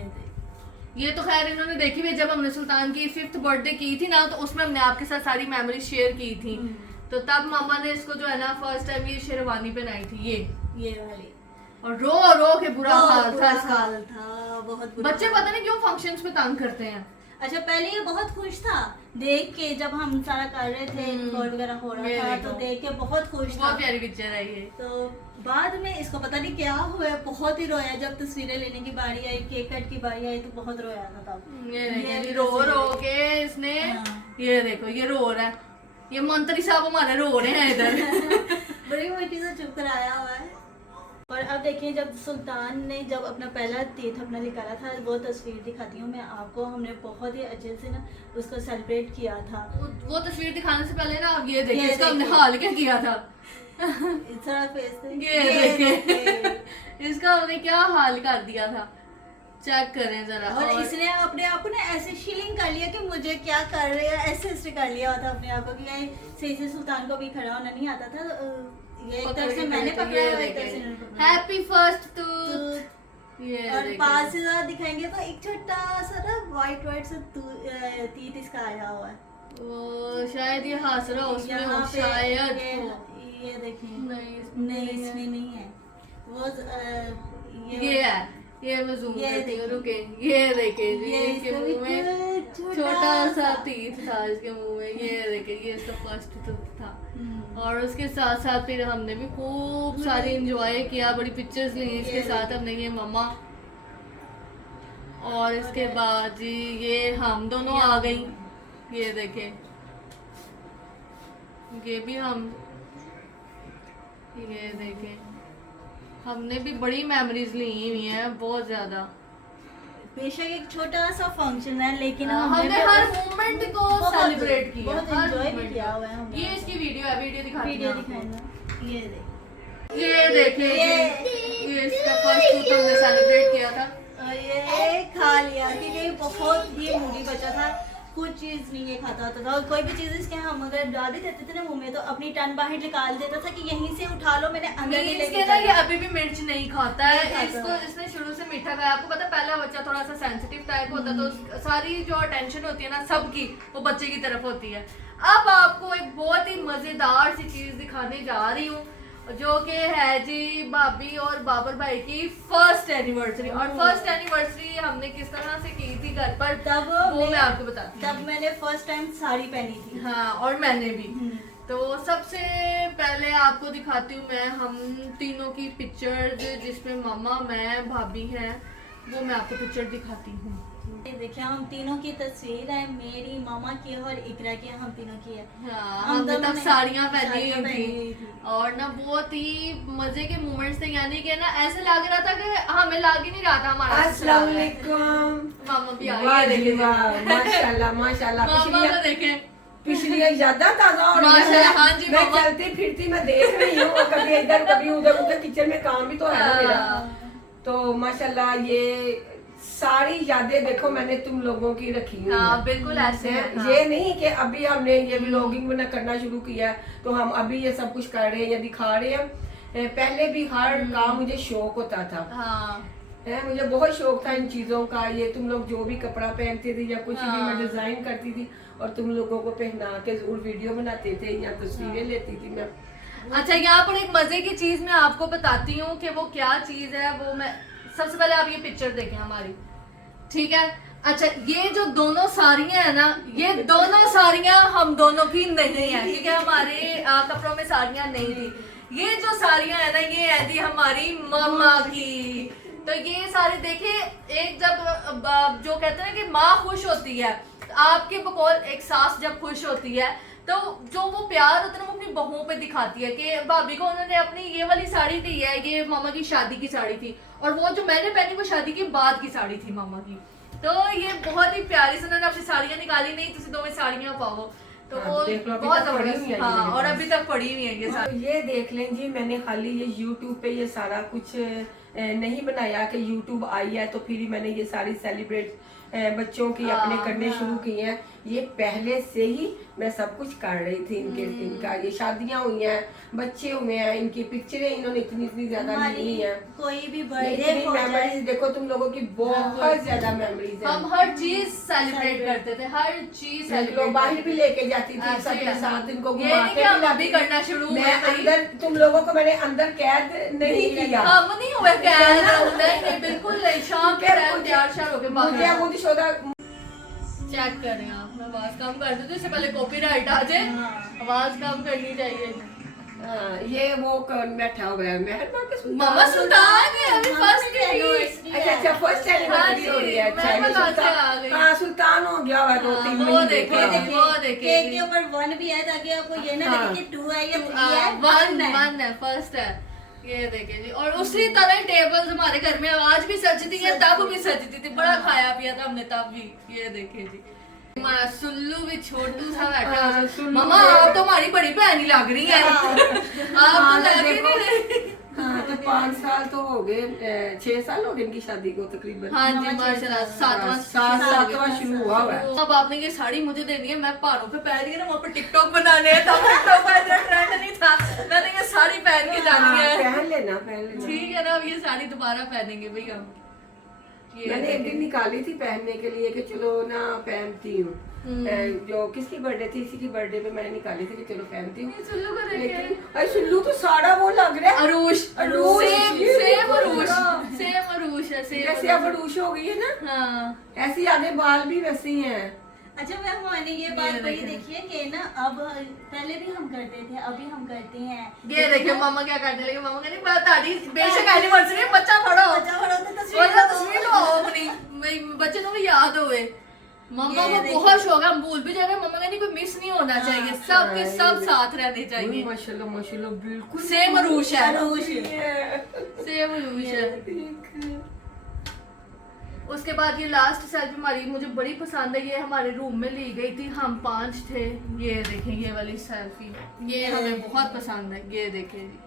ये तो खैर इन्होंने देखी हुई, जब हमने सुल्तान की 5th बर्थडे की थी ना, तो उसमें हमने आपके साथ सारी मेमोरी शेयर की थी। तो तब मामा ने इसको जो है ना फर्स्ट टाइम ये शेरवानी पहनाई थी ये वाली। और रो रो के बुरा हाल था इसका। हाल था, बहुत बुरा बच्चे हाल। पता नहीं क्यों फंक्शंस में तंग करते हैं। अच्छा, पहले ये बहुत खुश था देख के, जब हम सारा कर रहे थे, कॉल वगैरह हो रहा ये था, देखो। तो देख के बहुत खुश था। बहुत प्यारी पिक्चर है ये। तो बाद में इसको पता नहीं क्या हुआ, बहुत ही रोया। जब तस्वीरें लेने की बारी आई, केक कट की बारी आई, तो बहुत रोया था तब। ये देखिए ये जी, रो तस्वीरें रो के इसने। हाँ। ये देखो ये रो रहा है, ये मंत्री साहब हमारे रो रहे हैं इधर। बड़ी मोटी से चुप कराया हुआ है। और अब देखिए, जब सुल्तान ने जब अपना पहला तीर्थ अपना निकाला था, वो तस्वीर दिखाती हूँ मैं आपको। हमने बहुत ही अच्छे से ना उसको सेलिब्रेट किया था। वो तस्वीर दिखाने से पहले ना आप ये देखिए ये इसका हमने देखिए। हाल क्या किया था। इस तरह फेस से ये देखिए इसका हमने क्या हाल कर दिया था, चेक करें जरा। और इसने अपने आप को ना ऐसे शीलिंग कर लिया कि मुझे क्या कर रहे हैं, ऐसे कर लिया था अपने आप को कि यार सही से सुल्तान को भी खड़ा होना नहीं आता था। ये एक तरह से मैंने पकड़ा हुआ, एक तरह से इन्होंने पकड़ा। Happy first to. तो ये और देखिए। पास से ज़रा दिखाएंगे तो एक छोटा सा ना वाइट से तीत इसका आया हुआ है। वो शायद ये हंस रहा हो उसमें यहाँ हो, पे शायद ये देखिए, नहीं इसमें नहीं नहीं है। इसमें नहीं है वो ये है, ये मैं जूम ये करती हूँ, देखिए। रुके। ये देखिए जी, ये इसके इसका मुंह में भी छोटा सा तीत था इसके मुंह में। ये देखिए ये इसका फर्स्ट टूथ था। और उसके साथ साथ फिर हमने भी खूब सारी एंजॉय किया, बड़ी पिक्चर्स ली इसके साथ हमने। ये मम्मा और इसके बाद जी ये हम दोनों आ गई। ये देखे ये भी हम, ये देखे हमने भी बड़ी मेमोरीज ली हुई हैं, बहुत ज्यादा। बेशक एक छोटा सा फंक्शन है, लेकिन हमने हर मोमेंट को बहुत- सेलिब्रेट किया, बहुत हर enjoy भी moment किया को। हुआ है हमने। ये इसकी वीडियो है, वीडियो दिखाती वीडियो हूँ आपको। दिखाएंगे। ये देख, ये देखिए ये इसका फर्स्ट टूथ हमने सेलिब्रेट किया था। तो ये खा लिया क्योंकि बहुत ही मूडी बच्चा था, कुछ चीज नहीं ये खाता होता था। और कोई भी चीज इसके हम अगर डाल भी देते थे ना मुंह में तो अपनी टन बाहर निकाल देता था कि यहीं से उठा लो, मैंने अंदर नहीं इसके लेके ना ये जाना। अभी भी मिर्च नहीं खाता है, नहीं खाता। इसको इसने शुरू से मीठा खाया। आपको पता है पहला बच्चा थोड़ा सा सेंसिटिव टाइप होता है तो सारी जो अटेंशन होती है ना सबकी वो बच्चे की तरफ होती है। अब आपको एक बहुत ही मजेदार सी चीज दिखाने जा रही हूँ जो कि है जी भाभी और बाबर भाई की फर्स्ट एनिवर्सरी। और फर्स्ट एनिवर्सरी हमने किस तरह से की थी घर पर तब वो मैं आपको बताती हूँ। तब मैंने फर्स्ट टाइम साड़ी पहनी थी। हाँ और मैंने भी। तो सबसे पहले आपको दिखाती हूँ मैं हम तीनों की पिक्चर्स जिसमें मामा मैं भाभी हैं, वो मैं आपको पिक्चर दिखाती हूँ। ये देखिए हम तीनों की तस्वीर है, मेरी मामा की और इकरा की, हम तीनों की है। हाँ हम हमने दोनों तब ने साड़ियाँ साड़ियाँ पहनी पहनी हुई हुई थी थी। और ना बहुत ही मजे के मोमेंट्स थे, यानी कि ना ऐसे लग रहा था कि हमें लग ही नहीं रहा था हमारा अस्सलाम ससुराल है। वालेकुम। मामा भी आ वाह गए, जी वाह, माशाल्लाह माशाल्लाह। मामा को देखें पिछली यादा ताजा हो रही माशाल्लाह, है। हाँ जी, मैं मामा। चलती फिरती मैं देख रही हूँ और कभी इधर कभी उधर उधर किचन में काम भी तो है ना मेरा। तो माशाल्लाह ये सारी यादें देखो मैंने तुम लोगों की रखी हुई हाँ हैं। बिल्कुल ऐसे है। हाँ। ये नहीं कि अभी हमने ये व्लॉगिंग में करना शुरू किया है, तो हम अभी ये सब कुछ कर रहे हैं या दिखा रहे हैं। पहले भी हर काम मुझे शौक होता था। हाँ है मुझे बहुत शौक था इन चीजों का। ये तुम लोग जो भी कपड़ा पहनते थे या कुछ भी मैं हाँ। डिजाइन करती थी और तुम लोगों को पहना के जरूर वीडियो बनाते थे या तस्वीरें लेती थी मैं। अच्छा यहाँ पर एक मजे की चीज मैं आपको बताती हूँ कि वो क्या चीज है। वो मैं सबसे पहले आप ये पिक्चर देखें हमारी, ठीक है। अच्छा ये जो दोनों साड़ियाँ है ना, ये दोनों साड़ियाँ हम दोनों की नहीं है क्योंकि हमारे कपड़ों में साड़ियाँ नहीं थी। ये जो साड़ियाँ है ना ये है थी हमारी मम्मा की। तो ये सारे देखे एक जब जो कहते हैं कि माँ खुश होती है, आपके बकौल एक सास जब खुश होती है तो जो वो प्यार होता है ना वो अपनी बहुओं पे दिखाती है कि भाभी को उन्होंने अपनी ये वाली साड़ी दी है, ये मामा की शादी की साड़ी थी और वो जो मैंने पहनी वो शादी के बाद की साड़ी थी मामा की। तो ये बहुत ही प्यारी से उन्होंने अपनी साड़ियाँ निकाली, नहीं तुम दो में साड़ियाँ पाओ तो हाँ, वो देख लो, अभी बहुत तक पड़ी हुई जबरदस्त। है ये हाँ मेरे और पास। अभी तक पड़ी हुई है ये साड़ी। ये देख लें जी, मैंने खाली ये YouTube पे ये सारा कुछ नहीं बनाया कि YouTube आई है तो फिर मैंने ये सारी सेलिब्रेट बच्चों की अपने करने शुरू किए हैं। ये पहले से ही मैं सब कुछ कर रही थी इनका। ये शादियां हुई हैं, बच्चे हुए हैं, इनकी पिक्चरें इन्होंने इतनी ज्यादा ली हुई हैं। कोई भी ये बर्थडे इतनी हो जाए, मेमोरीज देखो तुम लोगों की बहुत ज्यादा मेमोरीज हम हैं। हर चीज सेलिब्रेट करते थे, हर चीज लोग सेलिब्रेट बाहर भी लेके जाती थी ऐसे सबके ही। साथ, इनको ये नहीं घुमा कि के हम भी अभी लाती करना शुरू हुए मैं भाई। अंदर तुम लोगों को मैंने अंदर कैद नहीं किया। हम नहीं हुए कैद, नहीं बिल्कुल नहीं। शाम के टाइम तैयार श्यार होके मुझे बाहर खुद शोधा चेक करें आप। मैं आवाज कम कर दूं इससे पहले कॉपीराइट आ जाए, आवाज कम करनी चाहिए। ये वो कौन बैठा हुआ है मेहरबान के सुल्तान। मामा सुल्तान है अभी फर्स्ट की। अच्छा फर्स्ट एनिवर्सरी हो रही है। अच्छा मैं ये बता के आ सुल्तान, गई। हाँ सुल्तान हो गया हुआ 2-3 वो महीने देखो, का। देखो। वो देखे केक जी। के ऊपर 1 भी है ताकि आपको ये ना हाँ। लगे कि 2 है या 3 है, वन 1 है। वन है, फर्स्ट है। ये देखे जी। और उसी तरह टेबल्स हमारे घर में आज भी सजती है, तब भी सजती थी, बड़ा खाया पिया था हमने तब भी। ये देखे जी हमारा सुल्लू भी छोटू सा बैठा हाँ, है। सुल्लू मामा भी- आप तो हमारी बड़ी बहन ही लग रही है। आप तो लग ही नहीं रही। हाँ तो 5 साल तो हो गए, 6 साल हो गए इनकी शादी को तकरीबन। हाँ जी माशाल्लाह। सातवां शुरू हुआ हुआ है। अब आपने ये साड़ी मुझे दे दी है, मैं पहाड़ों पे पहन रही है ना, वहाँ पे टिकटॉक बनाने हैं, तब टिकटॉक का इतना ट्रेंड नहीं था। मैंने ये साड़ी पहन के जानी हाँ, है। पहन लेना। ठीक है ना, अब ये साड़ी दोबारा पहनेंगे भैया हम। ये मैंने एक दिन निकाली थी पहनने के लिए कि चलो ना पहनती हूँ। जो किसकी बर्थडे थी, इसी की बर्थडे पे मैंने निकाली थी कि चलो पहनती हूँ। सुल्लू को देखे लेकिन अरे सुल्लू तो सारा वो लग रहा है अरूश। अरूश, सेम ये सेम देखो अरूश, ना। सेम अरूश है, सेम जैसे अब अरूश हो गई है ना, हाँ ऐसी आधे बाल भी वैसे ही हैं। अच्छा मैम मैंने ये बात ये बड़ी देखें। देखी है कि ना अब पहले भी हम करते थे, अभी हम करते हैं। ये देखिए मामा क्या करने लगे। मामा कहने बताड़ी बेशक एनिवर्सरी है, बच्चा पढ़ो बच्चा बड़ा होता है, तस्वीर वरना लो। तस्वीर लो अपनी, बच्चे को भी याद होए। मम्मा ये को देखिए। बहुत शौक है, हम भूल भी जा रहे हैं। मम्मा कहनी कोई मिस नहीं होना चाहिए, सब के सब साथ रहने चाहिए। माशाल्लाह माशाल्लाह बिल्कुल सेम अरूश है, अरूश। सेम अरूश है। उसके बाद ये लास्ट सेल्फी हमारी मुझे बड़ी पसंद है। ये हमारे रूम में ली गई थी, हम 5 थे। ये देखें ये वाली सेल्फी, ये हमें बहुत पसंद है। ये देखें जी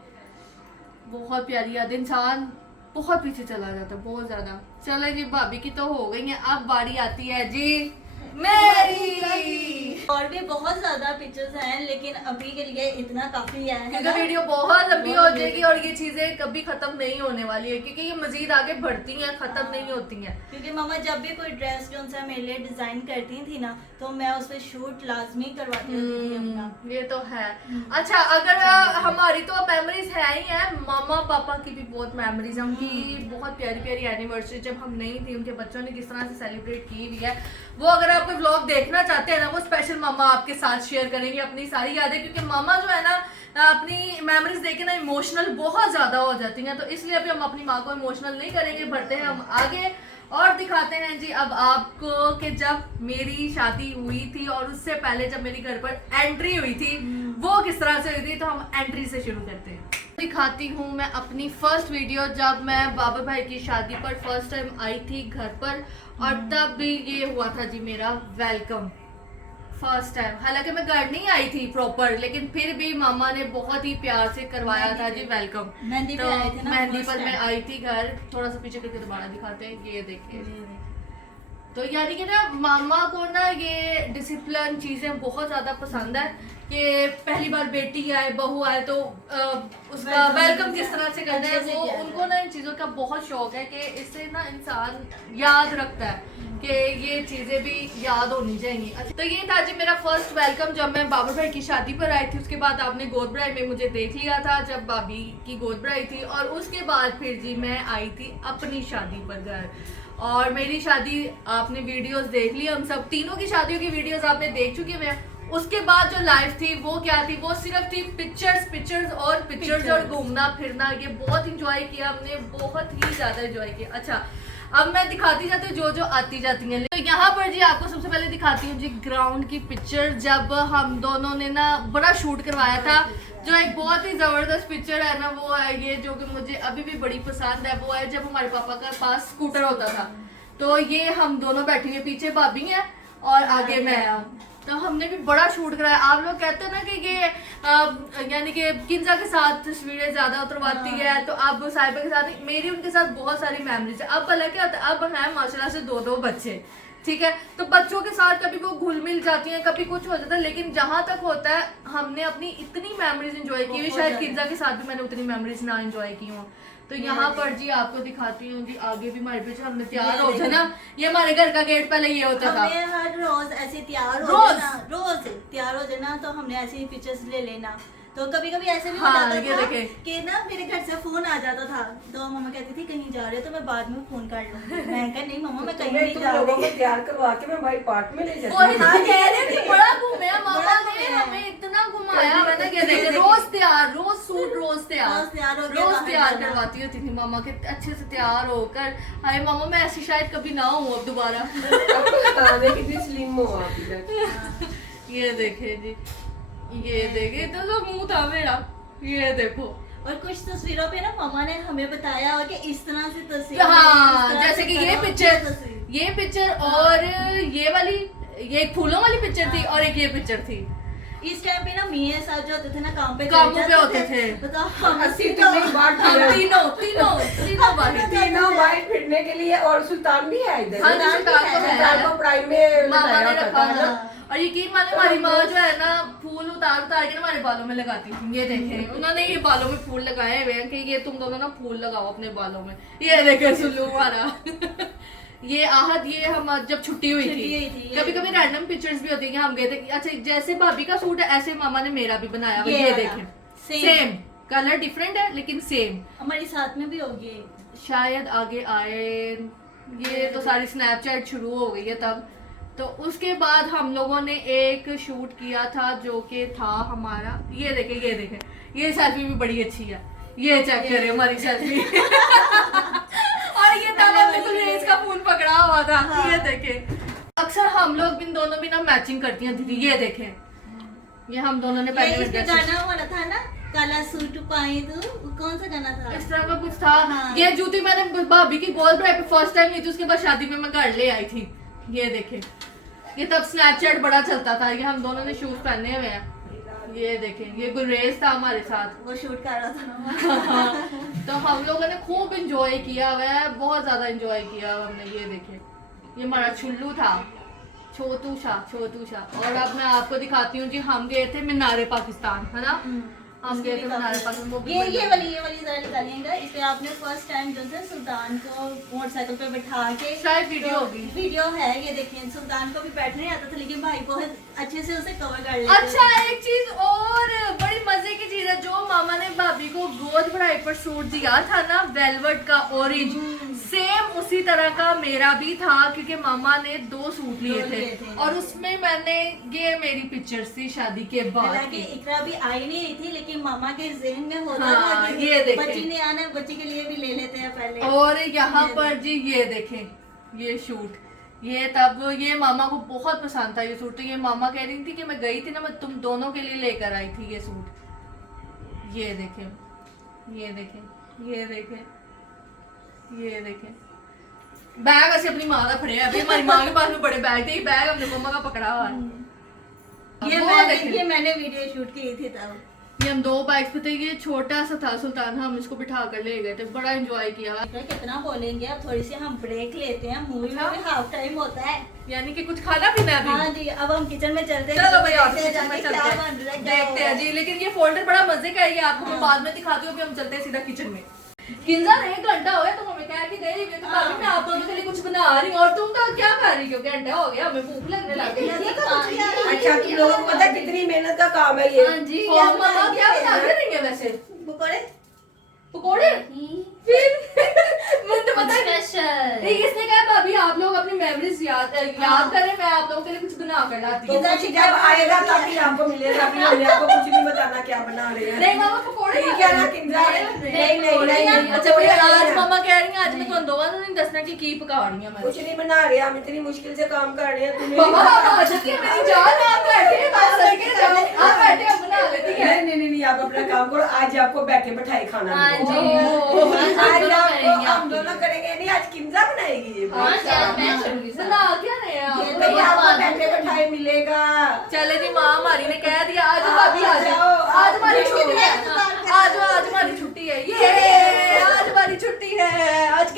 बहुत प्यारी याद। इंसान बहुत पीछे चला जाता है, बहुत ज्यादा। चलो जी, भाभी की तो हो गई है, अब बारी आती है जी मेरी। और भी बहुत ज्यादा पिक्चर्स हैं, लेकिन अभी के लिए इतना काफी है क्योंकि ना? वीडियो बहुत लंबी हो बहुत जाएगी और ये चीजें कभी खत्म नहीं होने वाली है, क्योंकि ये मजीद आगे बढ़ती हैं, खत्म नहीं होती हैं। क्योंकि मम्मा जब भी कोई ड्रेस जो सा मेरे लिए डिजाइन करती थी ना, तो मैं उस पर शूट लाजमी करवाती होती थी अपना। ये तो है। अच्छा, अगर हमारी तो मेमोरीज है ही है, मामा पापा की भी बहुत मेमोरीज है। उनकी बहुत प्यारी प्यारी एनिवर्सरी जब हम नहीं थी, उनके बच्चों ने किस तरह से सेलिब्रेट की हुई है, वो अगर आप कोई व्लॉग देखना चाहते हैं ना, वो स्पेशल मामा आपके साथ शेयर करेंगे अपनी सारी यादें। क्योंकि मामा जो है ना, अपनी मेमोरीज देख के ना इमोशनल बहुत ज्यादा हो जाती हैं, तो इसलिए अभी हम अपनी माँ को इमोशनल नहीं करेंगे, बढ़ते हैं हम आगे और दिखाते हैं जी अब आपको कि जब मेरी शादी हुई थी और उससे पहले जब मेरी घर पर एंट्री हुई थी वो किस तरह से हुई थी। तो हम एंट्री से शुरू करते हैं। दिखाती हूँ मैं अपनी फर्स्ट वीडियो जब मैं बाबा भाई की शादी पर फर्स्ट टाइम आई थी घर पर, और तब भी ये हुआ था जी मेरा वेलकम फर्स्ट टाइम। हालांकि मैं घर नहीं आई थी प्रॉपर, लेकिन फिर भी मामा ने बहुत ही प्यार से करवाया था जी वेलकम। मेहंदी तो पे आए थे ना, मेहंदी first पर मैं time। आई थी घर। थोड़ा सा पीछे करके दोबारा दिखाते हैं, ये देखिए। तो यानी कि ना मामा को ना ये डिसिप्लिन चीजें बहुत ज्यादा पसंद है कि पहली बार बेटी आए, बहू आए तो उसका वेलकम किस तरह से करना है, वो उनको ना इन चीजों का बहुत शौक है कि इससे ना इंसान याद रखता है कि ये चीजें भी याद होनी चाहिए। अच्छा, तो ये था जी मेरा फर्स्ट वेलकम जब मैं बाबर भाई की शादी पर आई थी। उसके बाद आपने गोद भराई में मुझे देख लिया था जब भाभी की गोद भराई थी, और उसके बाद फिर जी मैं आई थी अपनी शादी पर घर। और मेरी शादी आपने वीडियोस देख ली, हम सब तीनों की शादियों की वीडियोस आपने देख चुके हैं। उसके बाद जो लाइफ थी वो क्या थी, वो सिर्फ थी पिक्चर्स और घूमना फिरना। ये बहुत इंजॉय किया हमने, बहुत ही ज्यादा इंजॉय किया। अच्छा, अब मैं दिखाती जाती हूँ जो जो आती जाती हैं। तो यहाँ पर जी आपको सबसे पहले दिखाती हूँ जी ग्राउंड की पिक्चर जब हम दोनों ने ना बड़ा शूट करवाया था। जो एक बहुत ही जबरदस्त पिक्चर है ना, वो है ये जो कि मुझे अभी भी बड़ी पसंद है। वो है जब हमारे पापा के पास स्कूटर होता था, तो ये हम दोनों बैठे हुए, पीछे भाभी है और आगे मैं हूँ। तो हमने भी बड़ा शूट कराया। आप लोग कहते हैं ना कि ये यानी कि किंजा के साथ तस्वीरें ज्यादा उतरवाती है, तो अब साहिबा के साथ, मेरी उनके साथ बहुत सारी मेमोरीज है। अब भला क्या होता है, अब है माशाल्लाह से दो बच्चे, ठीक है, तो बच्चों के साथ कभी वो घुल मिल जाती हैं, कभी कुछ हो जाता है, लेकिन जहां तक होता है हमने अपनी इतनी मेमोरीज एंजॉय की हुई, शायद किंजा के साथ भी मैंने उतनी मेमोरीज ना एंजॉय की हूँ। तो यहाँ पर जी आपको दिखाती हूँ जी आगे भी हमारे पीछे हमने तैयार हो जाए ना, ये हमारे घर का गेट पहले ये होता था। हमें हर रोज ऐसे तैयार हो रोज? जाना, रोज तैयार हो जाना, तो हमने ऐसे ही पिक्चर्स ले लेना। तो कभी कभी ऐसे भी हो हाँ, जाता ये था देखें। कि ना मेरे घर से फोन आ जाता था, तो मम्मा कहती थी कहीं जा रहे हो तो मैं बाद में फोन कर लूंगी। मैं कहा नहीं मम्मा मैं कहीं नहीं जा लोगों को रही। तैयार करवा के मैं भाई पार्ट में ले वही जाती तो हूँ। कह रही थी, बड़ा घूमे मामा बड़ा ने घूमे। हमें इतना घुमाया। मैंने क्या देखे, रोज तैयार, रोज सूट, रोज तैयार रोज तैयार हो के रोज बाहर तैयार जाना। करवाती होती थी मामा के, अच्छे से तैयार होकर। हाय मामा मैं ऐसी शायद कभी ना हूँ अब दोबारा। बताने कितनी स्लिम हो आप इधर। ये देखे जी, ये देखे तो जो मुंह था मेरा, ये देखो। और कुछ तस्वीरों पे ना मम्मा ने हमें बताया और कि इस तरह से तस्वीर, हाँ, इस तरह जैसे से कि करो, ये पिक्चर और ये वाली, ये एक फूलों वाली पिक्चर थी और एक ये पिक्चर थी। इस टाइम पे ना मियां साहब जो होते थे ना काम पे कामों चले पे जाते होते थे। बताओ हम 80 तो नहीं बात हम है। तीनों बाहर। तीनों भाई फिरने के लिए, और सुल्तान भी है इधर। हाँ, सुल्तान को है। सुल्तान को पढ़ाई में मामा लगाया ने होता रखा था था। ना। और यकीन माने हमारी माँ जो है ना, फूल उतार उतार के ना हमारे बालों में लगाती थी। ये देखें, उन्होंने ये बालों में फूल लगाए हुए हैं कि ये तुम दोनों ना फूल लगाओ अपने बालों में। ये देखे सुल्लू हमारा। ये आहद, ये हम जब छुट्टी हुई थी, कभी कभी रैंडम पिक्चर्स भी होती है कि हम गए थे। अच्छा, जैसे भाभी का सूट है ऐसे मामा ने मेरा भी बनाया हुआ। ये देखें, सेम कलर डिफरेंट है लेकिन सेम। हमारी साथ में भी होगी शायद आगे आए, ये तो सारी स्नैपचैट शुरू हो गई है तब। तो उसके बाद हम लोगों ने एक शूट किया था जो कि था हमारा, ये देखें, ये सेल्फी भी बड़ी अच्छी है। ये चेक करें हमारी सेल्फी। और ये तब हमने कुछ रेस का फोन पकड़ा हुआ था। हाँ। ये देखें, अक्सर हम लोग इन दोनों भी ना मैचिंग करती हैं दीदी। ये देखें, ये हम दोनों ने ये पहले इसका ड्रेस गाना वाला था ना, काला सूट पाए तू, वो कौन सा गाना था? इस तरह का कुछ था। हाँ। ये जूती मैंने भाभी की गोल्ड ब्राइड पे फर्स्ट टाइम ली थी, उसके बाद शादी में मैं घर ले आई थी। ये देखें, ये तब स्नैपचैट बड़ा चलता था। ये हम दोनों ने शूज पहने हुए हैं। ये देखें, ये गुरेज था हमारे साथ। वो शूट कर रहा था ना। तो हम लोगों ने खूब इंजॉय किया हुआ है, बहुत ज्यादा इंजॉय किया हुआ हमने। ये देखे, ये हमारा चुल्लू था, छोटू शाह। और अब मैं आपको दिखाती हूँ जी, हम गए थे मीनारे पाकिस्तान, है ना, हम गए थे मीनारे पाकिस्तान। वो भी ये वाली जरा निकालिएगा। इस पे आपने फर्स्ट टाइम जो है सुल्तान को मोटरसाइकिल पे बैठा के, शायद वीडियो होगी, वीडियो है ये देखिए। सुल्तान को भी बैठने आता था, लेकिन भाई बहुत अच्छे से उसे कवर कर लेते। अच्छा, एक चीज और बड़ी मजे की चीज है, जो मामा ने भाभी को गोद भराई पर सूट दिया था ना, वेलवेट का ऑरेंज, सेम उसी तरह का मेरा भी था, क्योंकि मामा ने 2 सूट लिए थे और उसमें मैंने, ये मेरी पिक्चर्स थी शादी के बाद हालांकि की। इकरा भी आई नहीं थी, लेकिन मामा के ज़हन में होता हाँ, था कि ये देखें। बच्ची ने आना है, बच्ची के लिए भी ले लेते हैं पहले। और यहाँ पर जी ये देखें, ये शूट, ये तब ये मामा को बहुत पसंद था ये सूट। तो ये मामा कह रही थी कि मैं गई थी ना, मैं तुम दोनों के लिए लेकर आई थी ये सूट। ये देखें, ये देखें, ये देखें, ये देखें। बैग ऐसे अपनी माँ का फड़े, अभी हमारी माँ के पास में बड़े बैग थे, ये बैग हमने मम्मा का पकड़ा हुआ है। ये मैंने वीडियो शूट की थी तब। ये हम 2 बाइक्स पे थे, ये छोटा सा था सुल्तान, हम इसको बिठा कर ले गए थे, बड़ा एंजॉय किया। कितना बोलेंगे, अब थोड़ी सी हम ब्रेक लेते हैं, मूवी में भी हाफ टाइम होता है, यानी कि कुछ खाना पीना है हाँ जी। अब हम किचन में चलते हैं, चलो भाई, आप देखते हैं किचन में जाके चलते क्या हैं, बन रहा है, देखते हैं जी। लेकिन ये फोल्डर बड़ा मजे का है, ये आपको मैं बाद में दिखाती हूँ। अभी हम चलते हैं सीधा किचन में। किंजा 1 घंटा हो गया, तो हमें कह के गई तो भाभी मैं आप दोनों के लिए कुछ बना रही हूँ, और तुम तो क्या कर रही हो, घंटा हो गया, हमें भूख लगने लग गई। अच्छा, तुम लोगों को पता है कितनी मेहनत का काम है ये। हाँ जी, और मम्मा क्या बना के रही है वैसे? पकोड़े फिर मुझे तो पता है स्पेशल। नहीं, इसने कहा भाभी आप लोग अपनी मेमोरीज याद करें, मैं आप लोगों के लिए कुछ बना कर लाती तो हूँ। कुछ जब आएगा तभी आपको मिलेगा, अभी हमने आपको कुछ नहीं बताना क्या बना रहे हैं। नहीं मामा, पकोड़े ठीक है ना किंजा? नहीं। अच्छा भैया, आज मामा कह रही हैं, आज मैं तुम दोनों ने दसना की पका रही हूँ मैं। कुछ नहीं बना रहे, हम इतनी मुश्किल से काम कर रहे हैं। तुम्हें मामा आ जाती है मेरी जान, आप बैठे बात करके जाओ, आप बैठे हम बना लेती है। नहीं, आप अपना काम करो। आज आपको बैठे बैठाए खाना हाँ मिलेगा। जी, आज आपको हम आपके दोनों लिए। करेंगे नहीं, आज किंजा बनाएगी ये। हाँ जी, आज मैं करूंगी सर। बना क्या रहे हैं आप? भाई आपको बैठे बैठाए मिलेगा। चले जी, माँ हमारी ने कह दिया आज भाभी आ जाओ, आज हमारी छुट्टी है, आज हमारी छुट्टी है, ये आज हमारी छुट्टी है। आज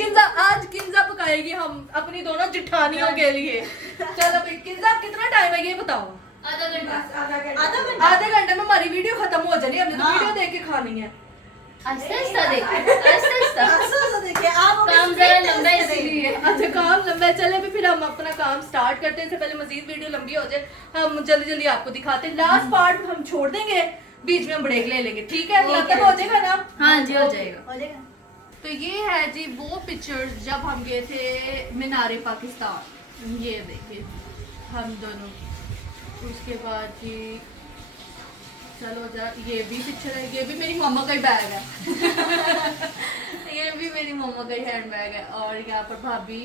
किंजा पकाएगी हम अपनी दोनों जिठानियों के लिए। चलो भाई, किंजा कितना टाइम है ये बताओ? आधा घंटा। आधे घंटे में हमारी वीडियो खत्म हो जानी है, हमने तो वीडियो देख के खानी है। आहिस्ता देखिए, आहिस्ता। देखिए आप काम जरा लंबा है इसीलिए। अच्छा, काम लंबा है, चले भी फिर हम अपना काम स्टार्ट करते हैं। इससे पहले मजीद वीडियो लंबी हो जाए, हम जल्दी जल्दी आपको दिखाते हैं। लास्ट पार्ट हम छोड़ देंगे, बीच में हम ब्रेक ले लेंगे, ठीक है? तब तक हो जाएगा ना? हाँ जी, हो जाएगा। तो ये है जी वो पिक्चर्स जब हम गए थे मीनारे पाकिस्तान। ये देखिए हम दोनों। उसके बाद जी चलो जरा, ये भी पिक्चर है, ये भी मेरी मम्मा का ही बैग है ये भी मेरी मम्मा का ही हैंड बैग है। और यहाँ पर भाभी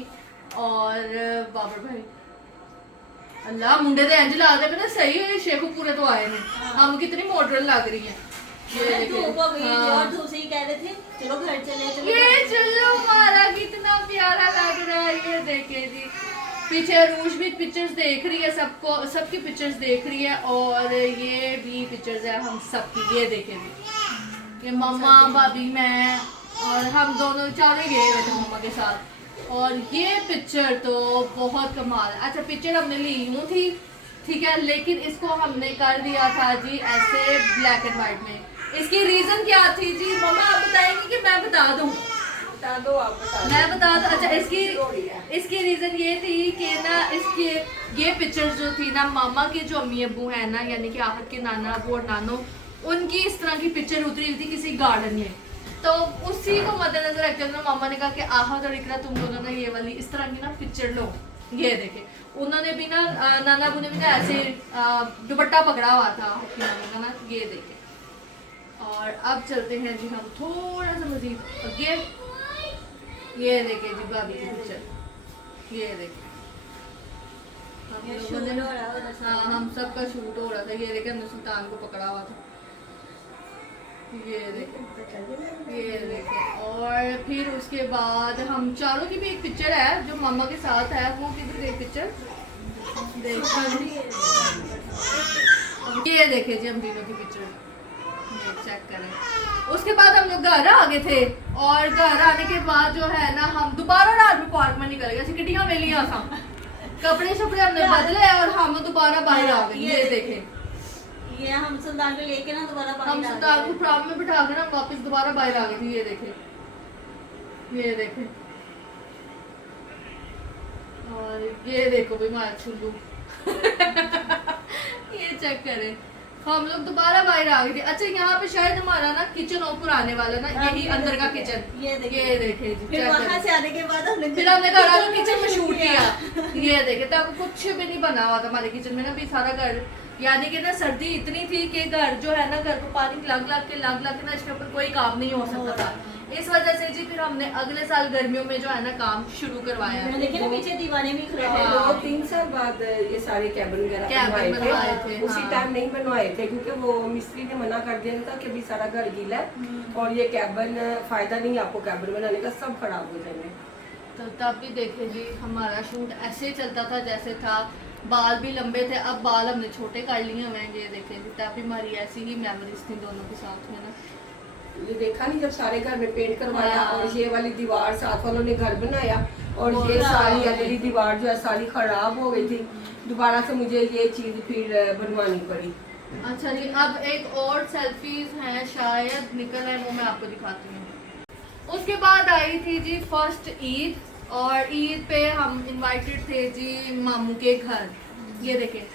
और बाबर भाई। अल्लाह, मुंडे तो इंज लग रहे, सही है शेखू पूरे तो आए ने, हम कितनी मॉडर्न लग रही है। ये धूप हो गई थी और दूसरे ही कह रहे थे चलो घर चले, ये चलो हमारा कितना प्यारा लग रहा है। ये देखे जी, पीछे अरूज भी पिक्चर्स देख रही है, सबकी पिक्चर्स देख रही है, और ये भी पिक्चर्स है हम सबकी। ये देखे जी, ये मम्मा भाभी मैं और हम दोनों चारों गए हुए थे मम्मा के साथ। और ये पिक्चर तो बहुत कमाल। अच्छा, पिक्चर हमने ली यूँ थी, ठीक है, लेकिन इसको हमने कर दिया था जी ऐसे ब्लैक एंड व्हाइट में। इसकी रीजन क्या थी जी मम्मा, आप बताएंगी कि मैं बता दूं? बता दो, आप बता दो। मैं बता दूं। अच्छा, इसकी रीजन ये थी कि ना, इसके ये पिक्चर्स जो थी ना, मामा के जो अम्मी अब्बू है ना, यानी कि आहत के नाना अब्बू और नानो, उनकी इस तरह की पिक्चर उतरी हुई थी किसी गार्डन में। तो उसी को मद्देनजर रखते हुए मामा ने कहा कि आहत और इकरा तुम दोनों ने ये वाली इस तरह की ना पिक्चर लो। ये देखे, उन्होंने भी ना नाना अब्बू ने भी ना ऐसे दुपट्टा पकड़ा हुआ था नानी का ना। ये देखे, और अब चलते हैं जी हम थोड़ा सा मजीद आगे। ये देखे जी भाभी की पिक्चर, ये देखे हम लोगों ने, हाँ हम सबका शूट हो रहा था। ये देखे, हमने सुल्तान को पकड़ा हुआ था। ये देखे, और फिर उसके बाद हम चारों की भी एक पिक्चर है जो मामा के साथ है। वो किधर गई पिक्चर? ये देखे जी हम तीनों की पिक्चर। ये चेक करें। उसके बाद हम लोग घर आ गए थे और घर आने के बाद जो है ना हम दोबारा रात में पार्क में निकल गए, किटियां मिलियां था, कपड़े शपड़े हमने बदले और हम दोबारा बाहर आ गए। ये देखे, ये हम सुल्तान को लेके ना दोबारा हम सुल्तान को प्राम में बिठा कर हम वापस दोबारा बाहर आ गए थे। ये देखे, ये देखे, और ये देखो भाई मार छुल्लू ये चेक करें, हम लोग दोबारा बाहर आ गए थे। अच्छा यहाँ पे शायद हमारा ना किचन ऊपर आने वाला ना, यही अंदर का किचन। ये ये देखे जी, फिर वहाँ से आने के बाद फिर हमने घर आकर किचन में शूट किया। ये देखे, तब कुछ भी नहीं बना हुआ था हमारे किचन में ना, भी सारा घर, यानी कि ना सर्दी इतनी थी कि घर जो है ना, घर को पानी लग लग के ना इसके ऊपर कोई काम नहीं हो सकता था। इस वजह से जी फिर हमने अगले साल गर्मियों में जो है ना काम शुरू करवाया है। लेकिन पीछे दीवारें भी खराब हाँ। है। 2-3 साल बाद ये सारे कैबिन वगैरह बनवाए थे, उसी हाँ। टाइम नहीं बनवाए थे क्योंकि वो मिस्त्री ने मना कर दिया था कि अभी सारा घर गीला है और ये कैबिन फायदा नहीं आपको कैबिन बनाने का, सब खराब हो जाएंगे। तो तब भी देखे जी हमारा शूट ऐसे ही चलता था जैसे था, बाल भी लंबे थे, अब बाल हमने छोटे कर लिए हुए हैं। ये देखे जी, तब भी हमारी ऐसी ही मेमोरीज थी दोनों के साथ में ना। ये देखा नहीं जब सारे घर में पेंट करवाया हाँ। और ये वाली दीवार साथ वालों ने घर बनाया और वो ये खराब सारी हो गई। अगली दीवार जो है सारी खराब हो गई थी, दोबारा से मुझे ये चीज फिर बनवानी पड़ी। अच्छा जी, अब एक और सेल्फीज हैं शायद निकल है, वो मैं आपको दिखाती हूँ। उसके बाद आई थी जी फर्स्ट ईद, और ईद पे हम इनवाइटेड थे जी मामू के घर। ये देखे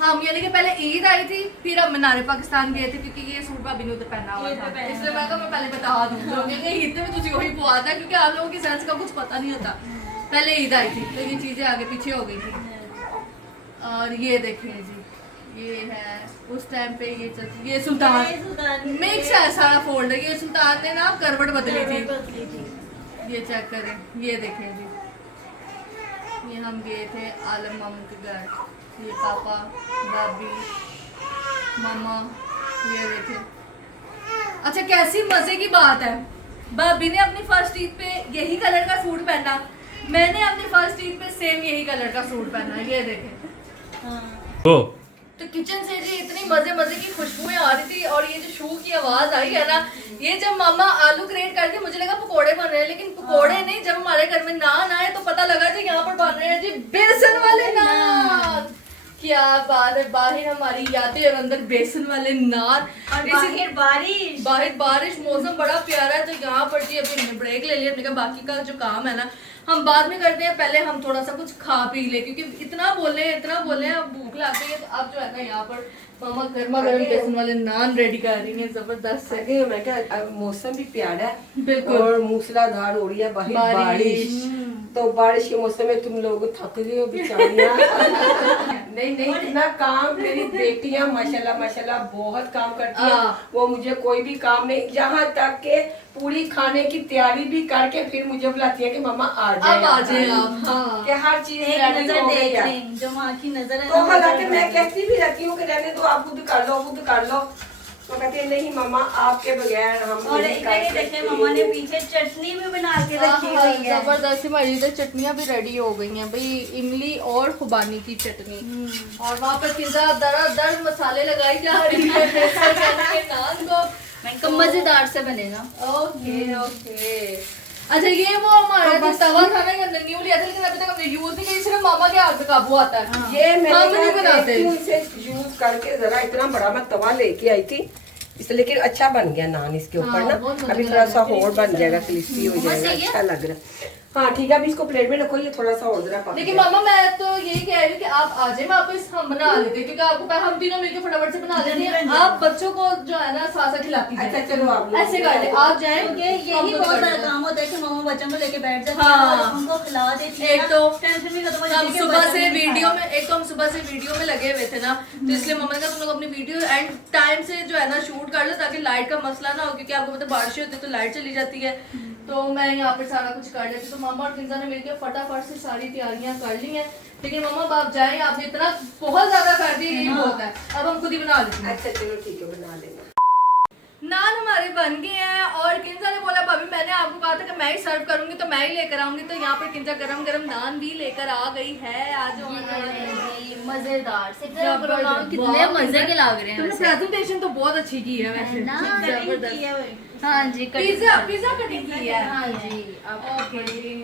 हम, यानी कि पहले ईद आई थी, फिर हम मीनार पाकिस्तान गए थे क्योंकि ये सूट भाभी ने उधर पहना हुआ था, इसलिए मैं पहले बता दूँ लोगों के ईद में तुझे वही बुआ था क्योंकि आप लोगों की सेंस का कुछ पता नहीं होता। पहले ईद आई थी तो ये चीजें आगे पीछे हो गई थी। और ये देखिए जी, ये है उस टाइम पे ये सुल्तान मिक्स है सारा फोल्डर, ये सुल्तान ने ना करवट बदली थी। ये चेक करें, ये देखें जी, ये हम गए थे आलम मामू के घर, ये पापा, भाभी, मामा, ये देखें। अच्छा कैसी मजे की बात है, भाभी ने अपनी फर्स्ट ईद पे यही कलर का सूट पहना, मैंने अपनी फर्स्ट ईद पे सेम यही कलर का सूट पहना। ये देखें। तो किचन से जी इतनी मजे की खुशबुएं आ रही थी और ये जो शू की आवाज आई है ना, ये जब मामा आलू ग्रेट करके मुझे लगा पकोड़े बन रहे हैं, लेकिन पकोड़े नहीं, जब हमारे घर में नान आए तो पता लगा जी यहाँ पर बन रहे हैं जी बेसन वाले नान। क्या बात है, बाहर हमारी यादें और अंदर बेसन वाले नान, और बाहर बारिश, मौसम बड़ा प्यारा है। तो यहाँ पर जी अभी हमने ब्रेक ले लिया, हमने कहा बाकी का जो काम है ना हम बाद में करते हैं, पहले हम थोड़ा सा कुछ खा पी ले क्योंकि इतना बोले हैं, अब भूख लग गई है। तो अब जो है ना यहाँ पर मामा गर्मा गर्म बेसन वाले नान रेडी कर रही हैं, जबरदस्त है। आगे मैं क्या, मौसम भी प्यारा है बिल्कुल, और मूसलाधार हो रही है बाहर बारिश, तो बारिश के मौसम में तुम लोग थक गए हो बेचारियां। नहीं इतना काम मेरी बेटियां माशाल्लाह बहुत काम करती हैं, वो मुझे कोई भी काम नहीं, यहाँ तक के पूरी खाने की तैयारी भी करके फिर मुझे बुलाती है कि मामा आ जाए आप। हाँ। कि हर चीज एक ready नजर हो गई देख है। लें, जो माँ की नजर है तो ना, हालांकि वो मैं कहती भी रहती हूँ कि रहने दो, आप खुद कर लो, तो कहती है नहीं मामा आपके बगैर हम और नहीं कर इधर देखे मम्मा ने पीछे चटनी भी बना के रखी हुई है। जबरदस्त, हमारी इधर चटनियाँ भी रेडी हो गई हैं भाई, इमली और खुबानी की चटनी, और वहाँ पर पिज्जा दर मसाले लगाई जा रही है बेसन के नान को, तो मजेदार से बनेगा। ओके। अच्छा ये वो हमारा जो तवा था ना, ये न्यू लिया था लेकिन अभी तक हमने यूज नहीं किया, सिर्फ मामा के हाथ में काबू आता है। ये हम नहीं मैंने बनाते। इसे यूज करके जरा इतना बड़ा मैं तवा लेके आई थी इसलिए, लेकिन अच्छा बन गया नान इसके ऊपर ना, अभी थोड़ा सा और बन जाएगा, क्रिस्पी हो जाएगा, अच्छा लग रहा है। हाँ ठीक है, अभी इसको प्लेट में रखो, ये थोड़ा सा और जरा पक लेकिन जाए। मामा मैं तो यही कह रही हूँ कि आप आ जाए, मैं आपको हम बना लेते क्योंकि आपको हम तीनों मिलकर फटाफट से बना लेते हैं, आप बच्चों को जो है ना साथ खिलाती हैं। अच्छा चलो आप ऐसे कर ले, आप जाए, यही बहुत सारा काम होता है कि मम्मा बच्चों को लेके बैठ जाती है हाँ। और उनको खिला देती है। एक तो टेंशन भी खत्म हो जाती हम है कि सुबह बच्चों से ने वीडियो खाया। में, एक तो हम सुबह से वीडियो में लगे हुए थे ना, तो इसलिए मम्मा ने कहा तुम लोग अपनी वीडियो एंड टाइम से जो है ना शूट कर लो ताकि लाइट का मसला ना हो, क्योंकि आपको पता बारिश होती है तो लाइट चली जाती है। तो मैं यहाँ पे सारा कुछ कर लेती, तो मामा और किंजा ने मिलकर फटाफट से सारी तैयारियां कर ली हैं। लेकिन मामा आप जाए, आपने इतना बहुत ज्यादा कर दिया, यही बहुत है, अब हम खुद ही बना लेते हैं। अच्छा चलो ठीक है, बना लेना। नान हमारे बन गए हैं और किंजा ने बोला भाभी मैंने आपको कहा था कि मैं ही सर्व करूंगी तो मैं ही लेकर आऊंगी, तो यहाँ पर किंजा गरम गरम नान भी लेकर आ गई है। आज मजेदार से कितने जबरदस्त। मजे के लग रहे हैं तुमने वैसे। प्रेजेंटेशन तो बहुत अच्छी की है वैसे, है ना? जबरदस्त। हाँ जी पिज्जा पिज्जा कटिंग की है। हाँ जी आप ओके जी।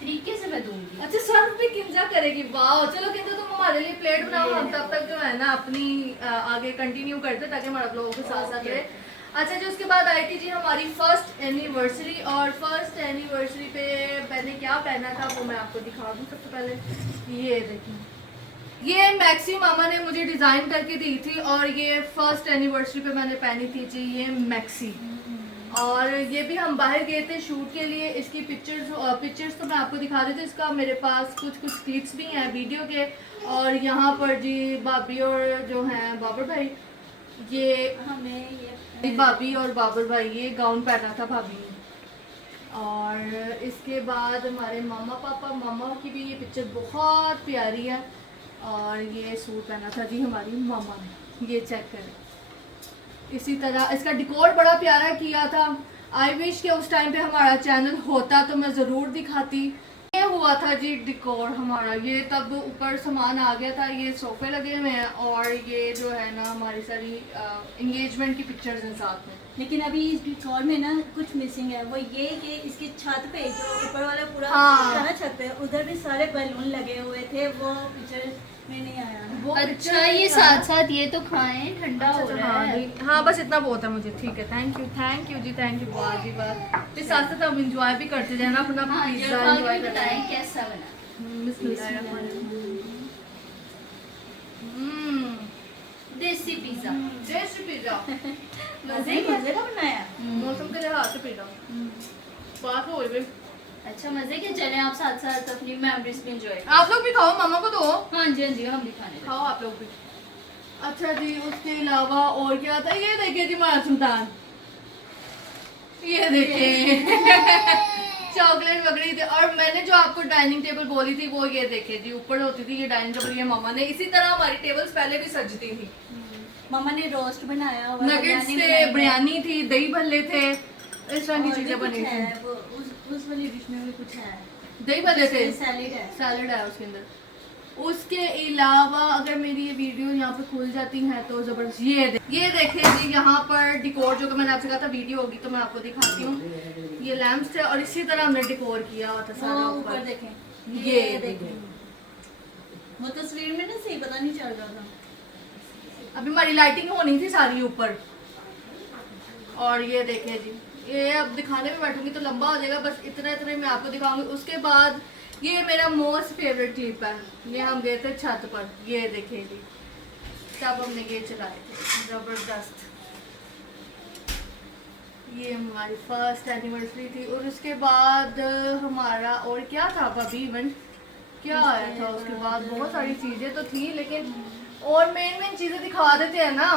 तरीके से मैं दूंगी। अच्छा सर्व भी किंजा करेगी, वाह। चलो किंजा तुम हमारे लिए प्लेट बनाओ, हम तब तक जो है ना अपनी आगे कंटिन्यू करते ताकि हमारा लोगों के साथ साथ रहे। अच्छा जी, उसके बाद आई थी जी हमारी फर्स्ट एनिवर्सरी, और फर्स्ट एनिवर्सरी पे मैंने क्या पहना था वो मैं आपको दिखा दूँ। सबसे पहले ये देखिए, ये मैक्सी मामा ने मुझे डिज़ाइन करके दी थी, और ये फर्स्ट एनिवर्सरी पे मैंने पहनी थी जी ये मैक्सी। और ये भी हम बाहर गए थे शूट के लिए। इसकी पिक्चर्स तो मैं आपको दिखा रही थी। इसका मेरे पास कुछ क्लिप्स भी हैं वीडियो के। और यहाँ पर जी भाभी और जो हैं बाबर भाई, ये हमें भाभी और बाबर भाई ये गाउन पहना था भाभी ने। और इसके बाद हमारे मामा पापा, मामा की भी ये पिक्चर बहुत प्यारी है। और ये सूट पहना था जी हमारी मामा ने, ये चेक करें। इसी तरह इसका डिकोर बड़ा प्यारा किया था। आई विश के उस टाइम पे हमारा चैनल होता तो मैं ज़रूर दिखाती। ये हुआ था जी डिकोर हमारा, ये तब ऊपर सामान आ गया था। ये सोफे लगे हुए हैं, और ये जो है ना हमारी सारी एंगेजमेंट की पिक्चर्स हैं साथ में। लेकिन अभी इस डिकोर में ना कुछ मिसिंग है, वो ये कि इसकी छत पे जो ऊपर वाला पूरा हाँ। था ना छत पे, उधर भी सारे बैलून लगे हुए थे, वो पिक्चर में नहीं आया। वो अच्छा picture ये नहीं साथ आया। साथ ये तो खाएं, ठंडा हो रहा हाँ है। जी, हाँ बस इतना बहुत है मुझे। ठीक है, थैंक यू जी, थैंक यू। वाह जी वाह। फिर साथ साथ हम इंजॉय भी करते जाए ना अपना हाँ पिज्जा जरा एंजॉय भी करते बताएं हैं। कैसा बना। बिस्मिल्लाहिर्रहमानिर्रहीम। देसी पिज्जा। देसी पिज्जा, मजे का बनाया। मौसम के लिहाज से पिज्जा बात हो गई। अच्छा मजे के, चले आप साथ साथ अपनी मेमोरीज भी एंजॉय। आप लोग भी खाओ, मामा को दो। हाँ जी हम भी खाने खाओ आप लोग भी। अच्छा जी, उसके अलावा और क्या था? ये देखिए जी हमारा सुल्तान, ये देखिए चॉकलेट वगैरह थे। और मैंने जो आपको डाइनिंग टेबल बोली थी वो ये देखिए जी, ऊपर होती थी ये डाइनिंग टेबल, ये मामा ने। इसी तरह हमारी टेबल्स पहले भी सजती थी। मम्मा ने रोस्ट बनाया हुआ, नगेट्स थे, बिरयानी थी, दही भल्ले थे, इस तरह की चीजें बनी थी। उस वाली डिश में भी कुछ है, दही भल्ले थे, सैलेड है। सैलड है उसके अंदर। उसके अलावा अगर मेरी ये वीडियो यहाँ पे खुल जाती है तो जबरदस्त। ये देखिए जी, यहाँ पर डिकोर जो कि मैंने आपसे कहा था वीडियो होगी तो मैं आपको दिखाती हूँ। ये लैम्प्स थे, और इसी तरह हमने डिकोर किया हुआ था सारा वो ऊपर। ऊपर देखें, ये देखें, वो तस्वीर में ना सही पता नहीं चल रहा था। अभी हमारी लाइटिंग होनी थी सारी ऊपर। और ये देखिए जी, ये अब दिखाने में बैठूंगी तो लंबा हो जाएगा, बस इतना इतना मैं आपको दिखाऊंगी। उसके बाद ये मेरा मोस्ट फेवरेट क्लिप है। ये हम गए थे छत पर, ये देखिए जी, तब हमने ये चलाए थे, जबरदस्त। ये हमारी फर्स्ट एनिवर्सरी थी। और उसके बाद हमारा और क्या था भाभी इवेंट, क्या आया था उसके बाद? बहुत सारी चीजें तो थी, लेकिन और मेन चीजें दिखा देते हैं ना।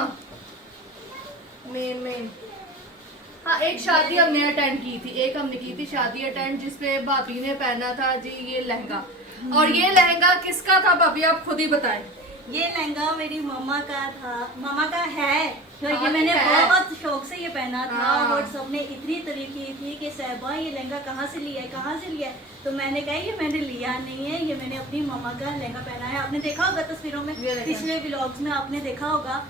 मेन हाँ, एक शादी हमने अटेंड की थी, हमने की थी शादी अटेंड, जिसपे भाभी ने पहना था जी ये लहंगा। और ये लहंगा किसका था भाभी, आप खुद ही बताएं। ये लहंगा मेरी मामा का था, मामा का है, तो हाँ, ये मैंने है। बहुत शौक से ये पहना था। हाँ। और सबने इतनी तारीफ की थी कि साहिबा ये लहंगा कहाँ से लिया है, कहाँ से लिया है। तो मैंने कहा ये मैंने लिया नहीं है, ये मैंने अपनी मामा का लहंगा पहना है। आपने देखा होगा तस्वीरों में, ये देखिए। पिछले व्लॉग्स में आपने देखा होगा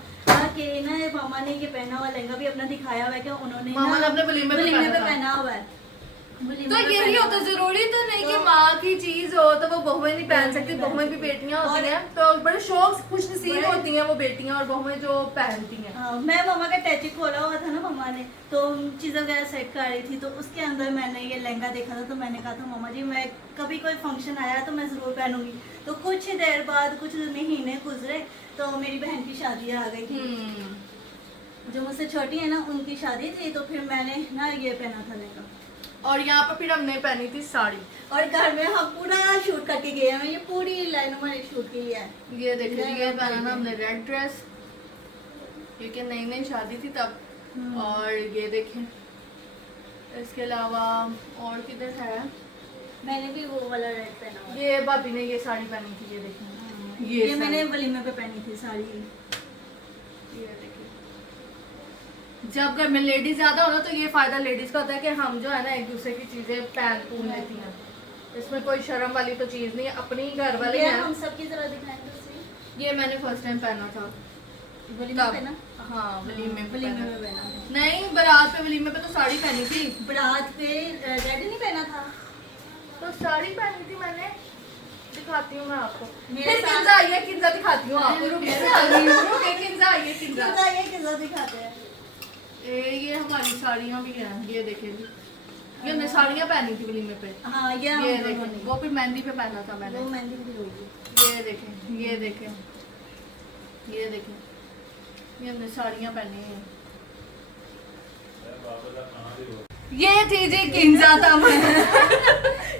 कि ना मामा ने ये पहना हुआ लहंगा भी अपना दिखाया हुआ है कि उन्होंने मामा ने अपने वलीमे पे वलीमे पहना पे था। पहना हुआ है। तो यही होता, जरूरी तो नहीं कि माँ की चीज हो तो वो बहुएं नहीं पहन सकती, बहुएं भी बेटियां होती हैं, तो बड़े शौक से खुश नसीब होती हैं वो बेटियां और बहुएं जो पहनती हैं। हाँ, मैं मामा का टैची खोला हुआ था ना मामा ने, तो चीज़ें वगैरह सेट कर रही थी, तो उसके अंदर मैंने ये लहंगा देखा था। तो मैंने कहा था मामा जी मैं कभी कोई फंक्शन आया तो मैं ज़रूर पहनूंगी। तो कुछ ही देर बाद, कुछ महीने गुजरे तो मेरी बहन की शादी आ गई थी, जो मुझसे छोटी है ना, उनकी शादी थी। तो फिर मैंने ना ये पहना था लहंगा। और यहाँ पर फिर हमने पहनी थी साड़ी। और घर में हम पूरा शूट करके गए हैं, ये पूरी लाइन हमारी शूट की है। ये देखिए, ये पहना ना हमने रेड ड्रेस, क्योंकि नई नई शादी थी तब। और ये देखें, इसके अलावा और किधर है, मैंने भी वो वाला रेड पहना हुआ। ये भाभी ने ये साड़ी पहनी थी, ये देखें, ये मैंने वलीमे पे पहनी थी साड़ी। ये देखिए, जब घर में लेडीज ज्यादा हो ना तो ये फायदा लेडीज का होता है कि हम जो है ना एक दूसरे की चीजें पहन लेती हैं। इसमें कोई शर्म वाली तो चीज नहीं है, अपनी घर वाले ये हैं। हम सबकी तरह दिखाएंगे उसे। ये मैंने फर्स्ट टाइम पहना था। वलीमे तब? पे ना? हाँ वलीमे पे वलीमे पहना। में पहना है। नहीं बारात पे वलीमे पे तो साड़ी पहनी थी। बारात पे रेड नहीं पहना था। तो साड़ी पहनी थी मैंने। दिखाती हूँ मैं आपको। मेरे फिर साथ- किंजा आई है, किंजा दिखाती हूँ आपको। रुकिए किंजा आई है, किंजा। कितना ये कितना दिखाते हैं। ये हमारी साड़ियाँ भी हैं, ये देखें जी। ये हमने साड़ियाँ पहनी थी वलीमे पे। हाँ ये हम ये दोनों देखें, ने। वो फिर मेहंदी पे पहना था मैंने। वो मेहंदी भी होगी। ये देखें, ये देखें, ये देखें, ये हमने साड़ियाँ पहनी हैं। ये थी जी किंजा था।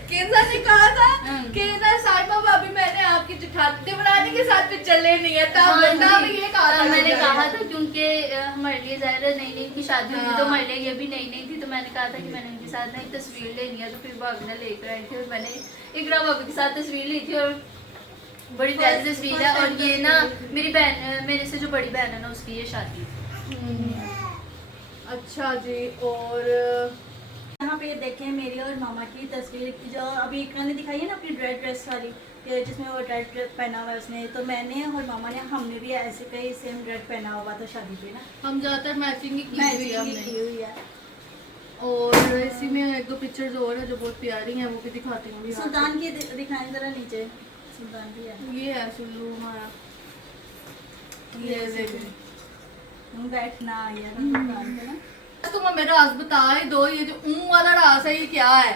किंजा ने कहा था कि ना साहिबा भाभी मैंने आपकी जुठाते बनाने के साथ भी चले नहीं है, तब ये कहा था। मैंने कहा था क्योंकि हमारे लिए ज़ाहिर है नई नई की शादी हुई थी, तो हाँ। हमारे लिए ये भी नई नई थी, तो मैंने कहा था कि मैंने उनके साथ ना एक तस्वीर लेनी है, तो फिर भाभी ने लेकर आई थी और मैंने इकरा भाभी के साथ तस्वीर ली थी और बड़ी प्यारी तस्वीर है। और ये ना मेरी बहन, मेरे से जो बड़ी बहन है ना, उसकी ये शादी है। अच्छा जी। और यहाँ पे देखें मेरी और मामा की तस्वीर जो अभी इकरा ने दिखाई है ना अपनी रेड ड्रेस वाली, ये जिसमें वो रेड ड्रेस पहना हुआ है उसने, तो मैंने और मामा ने हमने भी ऐसे का ही सेम रेड पहना हुआ था शादी पे ना। हम ज्यादातर मैचिंग ही की हुई है मैचिंग हमने। की हुई है। और इसी में एक दो पिक्चर्स और है जो बहुत प्यारी हैं, वो भी दिखाती हूँ अभी आपको। सुल्तान की दिखाएं जरा नीचे। सुल्तान की है। ये है सुल्लू हमारा। ये देखें। हम बैठना आया ना सुल्तान पे ना। तुम हमें राज बता ही दो, ये जो ऊं वाला राज है ये क्या है?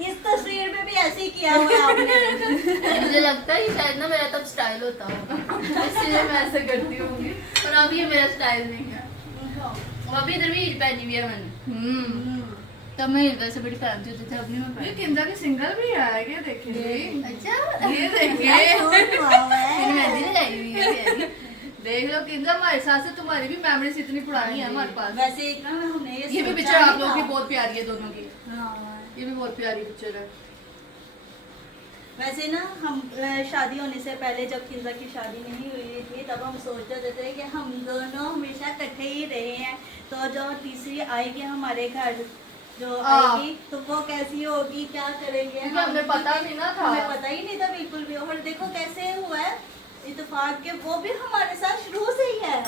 इस तस्वीर में भी ऐसे ही किया हुआ है आपने। मुझे लगता है कि शायद ना मेरा तब स्टाइल होता होगा, इसलिए मैं ऐसे करती होंगी। और अब ये मेरा स्टाइल नहीं है। और अभी इधर भी हील पहनी हुई है मैंने। तब मैं हील वैसे बड़ी फैंसी होती थी, अपनी में ये पहनी। किंजा की सिंगल भी है, ये देखिए। अच्छा, ये क्या देखिए। शौक हुआ हुआ है। मैंने मेहंदी लगाई हुई है प्यारी। देख लो किंजा, हमारे साथ से तुम्हारी भी मेमोरीज इतनी पुरानी है हमारे पास। वैसे एक ना हमने ये भी सोचा पिक्चर आप नहीं लोगों की था। बहुत प्यारी है दोनों की। हाँ। ये भी बहुत प्यारी पिक्चर है। वैसे ना हम शादी होने से पहले जब किंजा की शादी नहीं हुई थी तब हम सोचते थे कि हम दोनों हमेशा इकट्ठे ही रहे हैं, तो जो तीसरी आएगी हमारे घर जो आएगी तो वो कैसी होगी, क्या करेंगे क्योंकि हमें पता नहीं ना था। हमें पता ही नहीं था बिल्कुल भी। और देखो कैसे हुआ है इत्तेफाक के, वो भी हमारे साथ शुरू से ही है।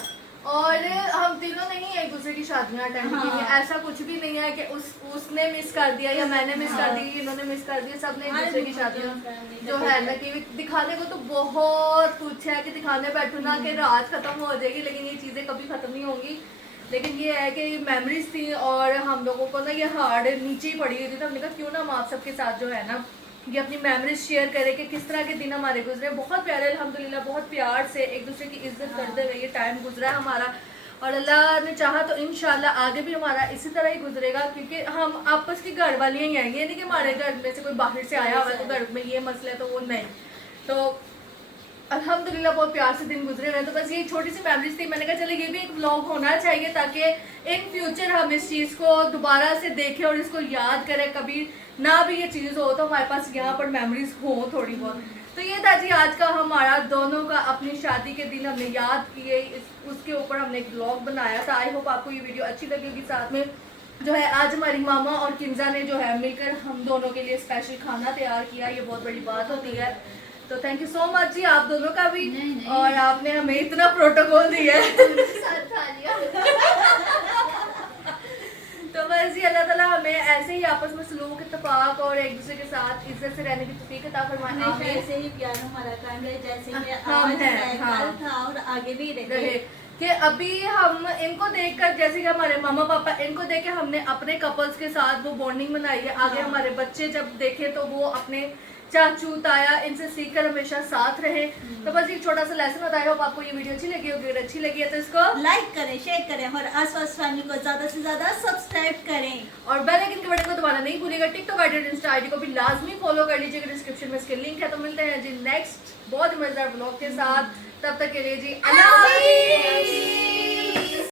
और हम तीनों नहीं एक दूसरे की शादियां अटेंड की हैं। हाँ। ऐसा कुछ भी नहीं है कि उसने मिस कर दिया या मैंने मिस कर हाँ। दी, इन्होंने मिस कर दिया। सबने एक हाँ, दूसरे की बिल्कुल, शादियां बिल्कुल। जो है ना कि दिखाने को तो बहुत कुछ है कि दिखाने बैठो ना कि रात खत्म हो जाएगी, लेकिन ये चीजें कभी खत्म नहीं होंगी। लेकिन ये है कि मेमोरीज थी और हम लोगों को ना ये हार्ड नीचे ही पड़ी हुई थी, तो हमने कहा क्यों ना हम आप सबके साथ जो है ना ये अपनी मेमोरीज शेयर करें कि किस तरह के दिन हमारे गुजरे। बहुत प्यारे अल्हम्दुलिल्लाह, बहुत प्यार से एक दूसरे की इज्जत करते हुए ये टाइम गुजरा है हमारा। और अल्लाह ने चाहा तो इंशाल्लाह आगे भी हमारा इसी तरह ही गुजरेगा, क्योंकि हम आपस की घर वालियाँ ही आएंगे, नहीं कि हमारे घर में से कोई बाहर से आया हुआ है तो घर में ये मसला है तो वो नहीं। तो अल्हम्दुलिल्लाह बहुत प्यार से दिन गुजरे रहे। तो बस ये छोटी सी मेमोरीज थी, मैंने कहा चले ये भी एक व्लॉग होना चाहिए ताकि इन फ्यूचर हम इस चीज़ को दोबारा से देखें और इसको याद करें। कभी ना भी ये चीज़ हो तो हमारे पास यहाँ पर मेमोरीज हो थोड़ी बहुत। तो ये था जी आज का हमारा दोनों का अपनी शादी के दिन हमने याद किए, उसके ऊपर हमने एक व्लॉग बनाया था। आई होप आपको ये वीडियो अच्छी लगी होगी। साथ में जो है आज हमारी मामा और किंजा ने जो है मिलकर हम दोनों के लिए स्पेशल खाना तैयार किया, ये बहुत बड़ी बात होती है। तो थैंक यू सो मच जी आप दोनों का भी। नहीं। और आपने हमें इतना प्रोटोकॉल दिया है। साथ खा लिया। तो बस जी अल्लाह ताला हमें ऐसे ही आपस में सलूक इत्तेफाक और एक दूसरे के साथ इज्जत से रहने की तौफीक अता फरमाए। हमेशा आमीन। ऐसे ही प्यार हमारा कायम रहे जैसे ये हम आज हैं, है, हाँ। कल था और आगे भी रहे रहे। कि अभी हम इनको देखकर जैसे कि हमारे मामा पापा इनको देख के हमने अपने कपल्स के साथ वो बॉन्डिंग बनाई है। आगे हाँ। हमारे बच्चे जब देखे तो वो अपने चाचू ताया इनसे सीखकर हमेशा साथ रहे। तो बस एक छोटा सा लेसन बताया। होप आपको ये वीडियो अच्छी लगी होगी, अगर अच्छी लगी है तो इसको लाइक करें, शेयर करें और आसपास फैमिली को ज्यादा से ज्यादा सब्सक्राइब करें और बेल आइकन के बटन को दबाना नहीं भूलिएगा। टिकटॉक आईडी और इंस्टा आईडी को भी लाजमी फॉलो कर लीजिएगा, डिस्क्रिप्शन में इसके लिंक है। तो मिलते हैं जी नेक्स्ट बहुत ही मजेदार ब्लॉग के साथ, तब तक के लिए जी अल्लाह हाफिज़।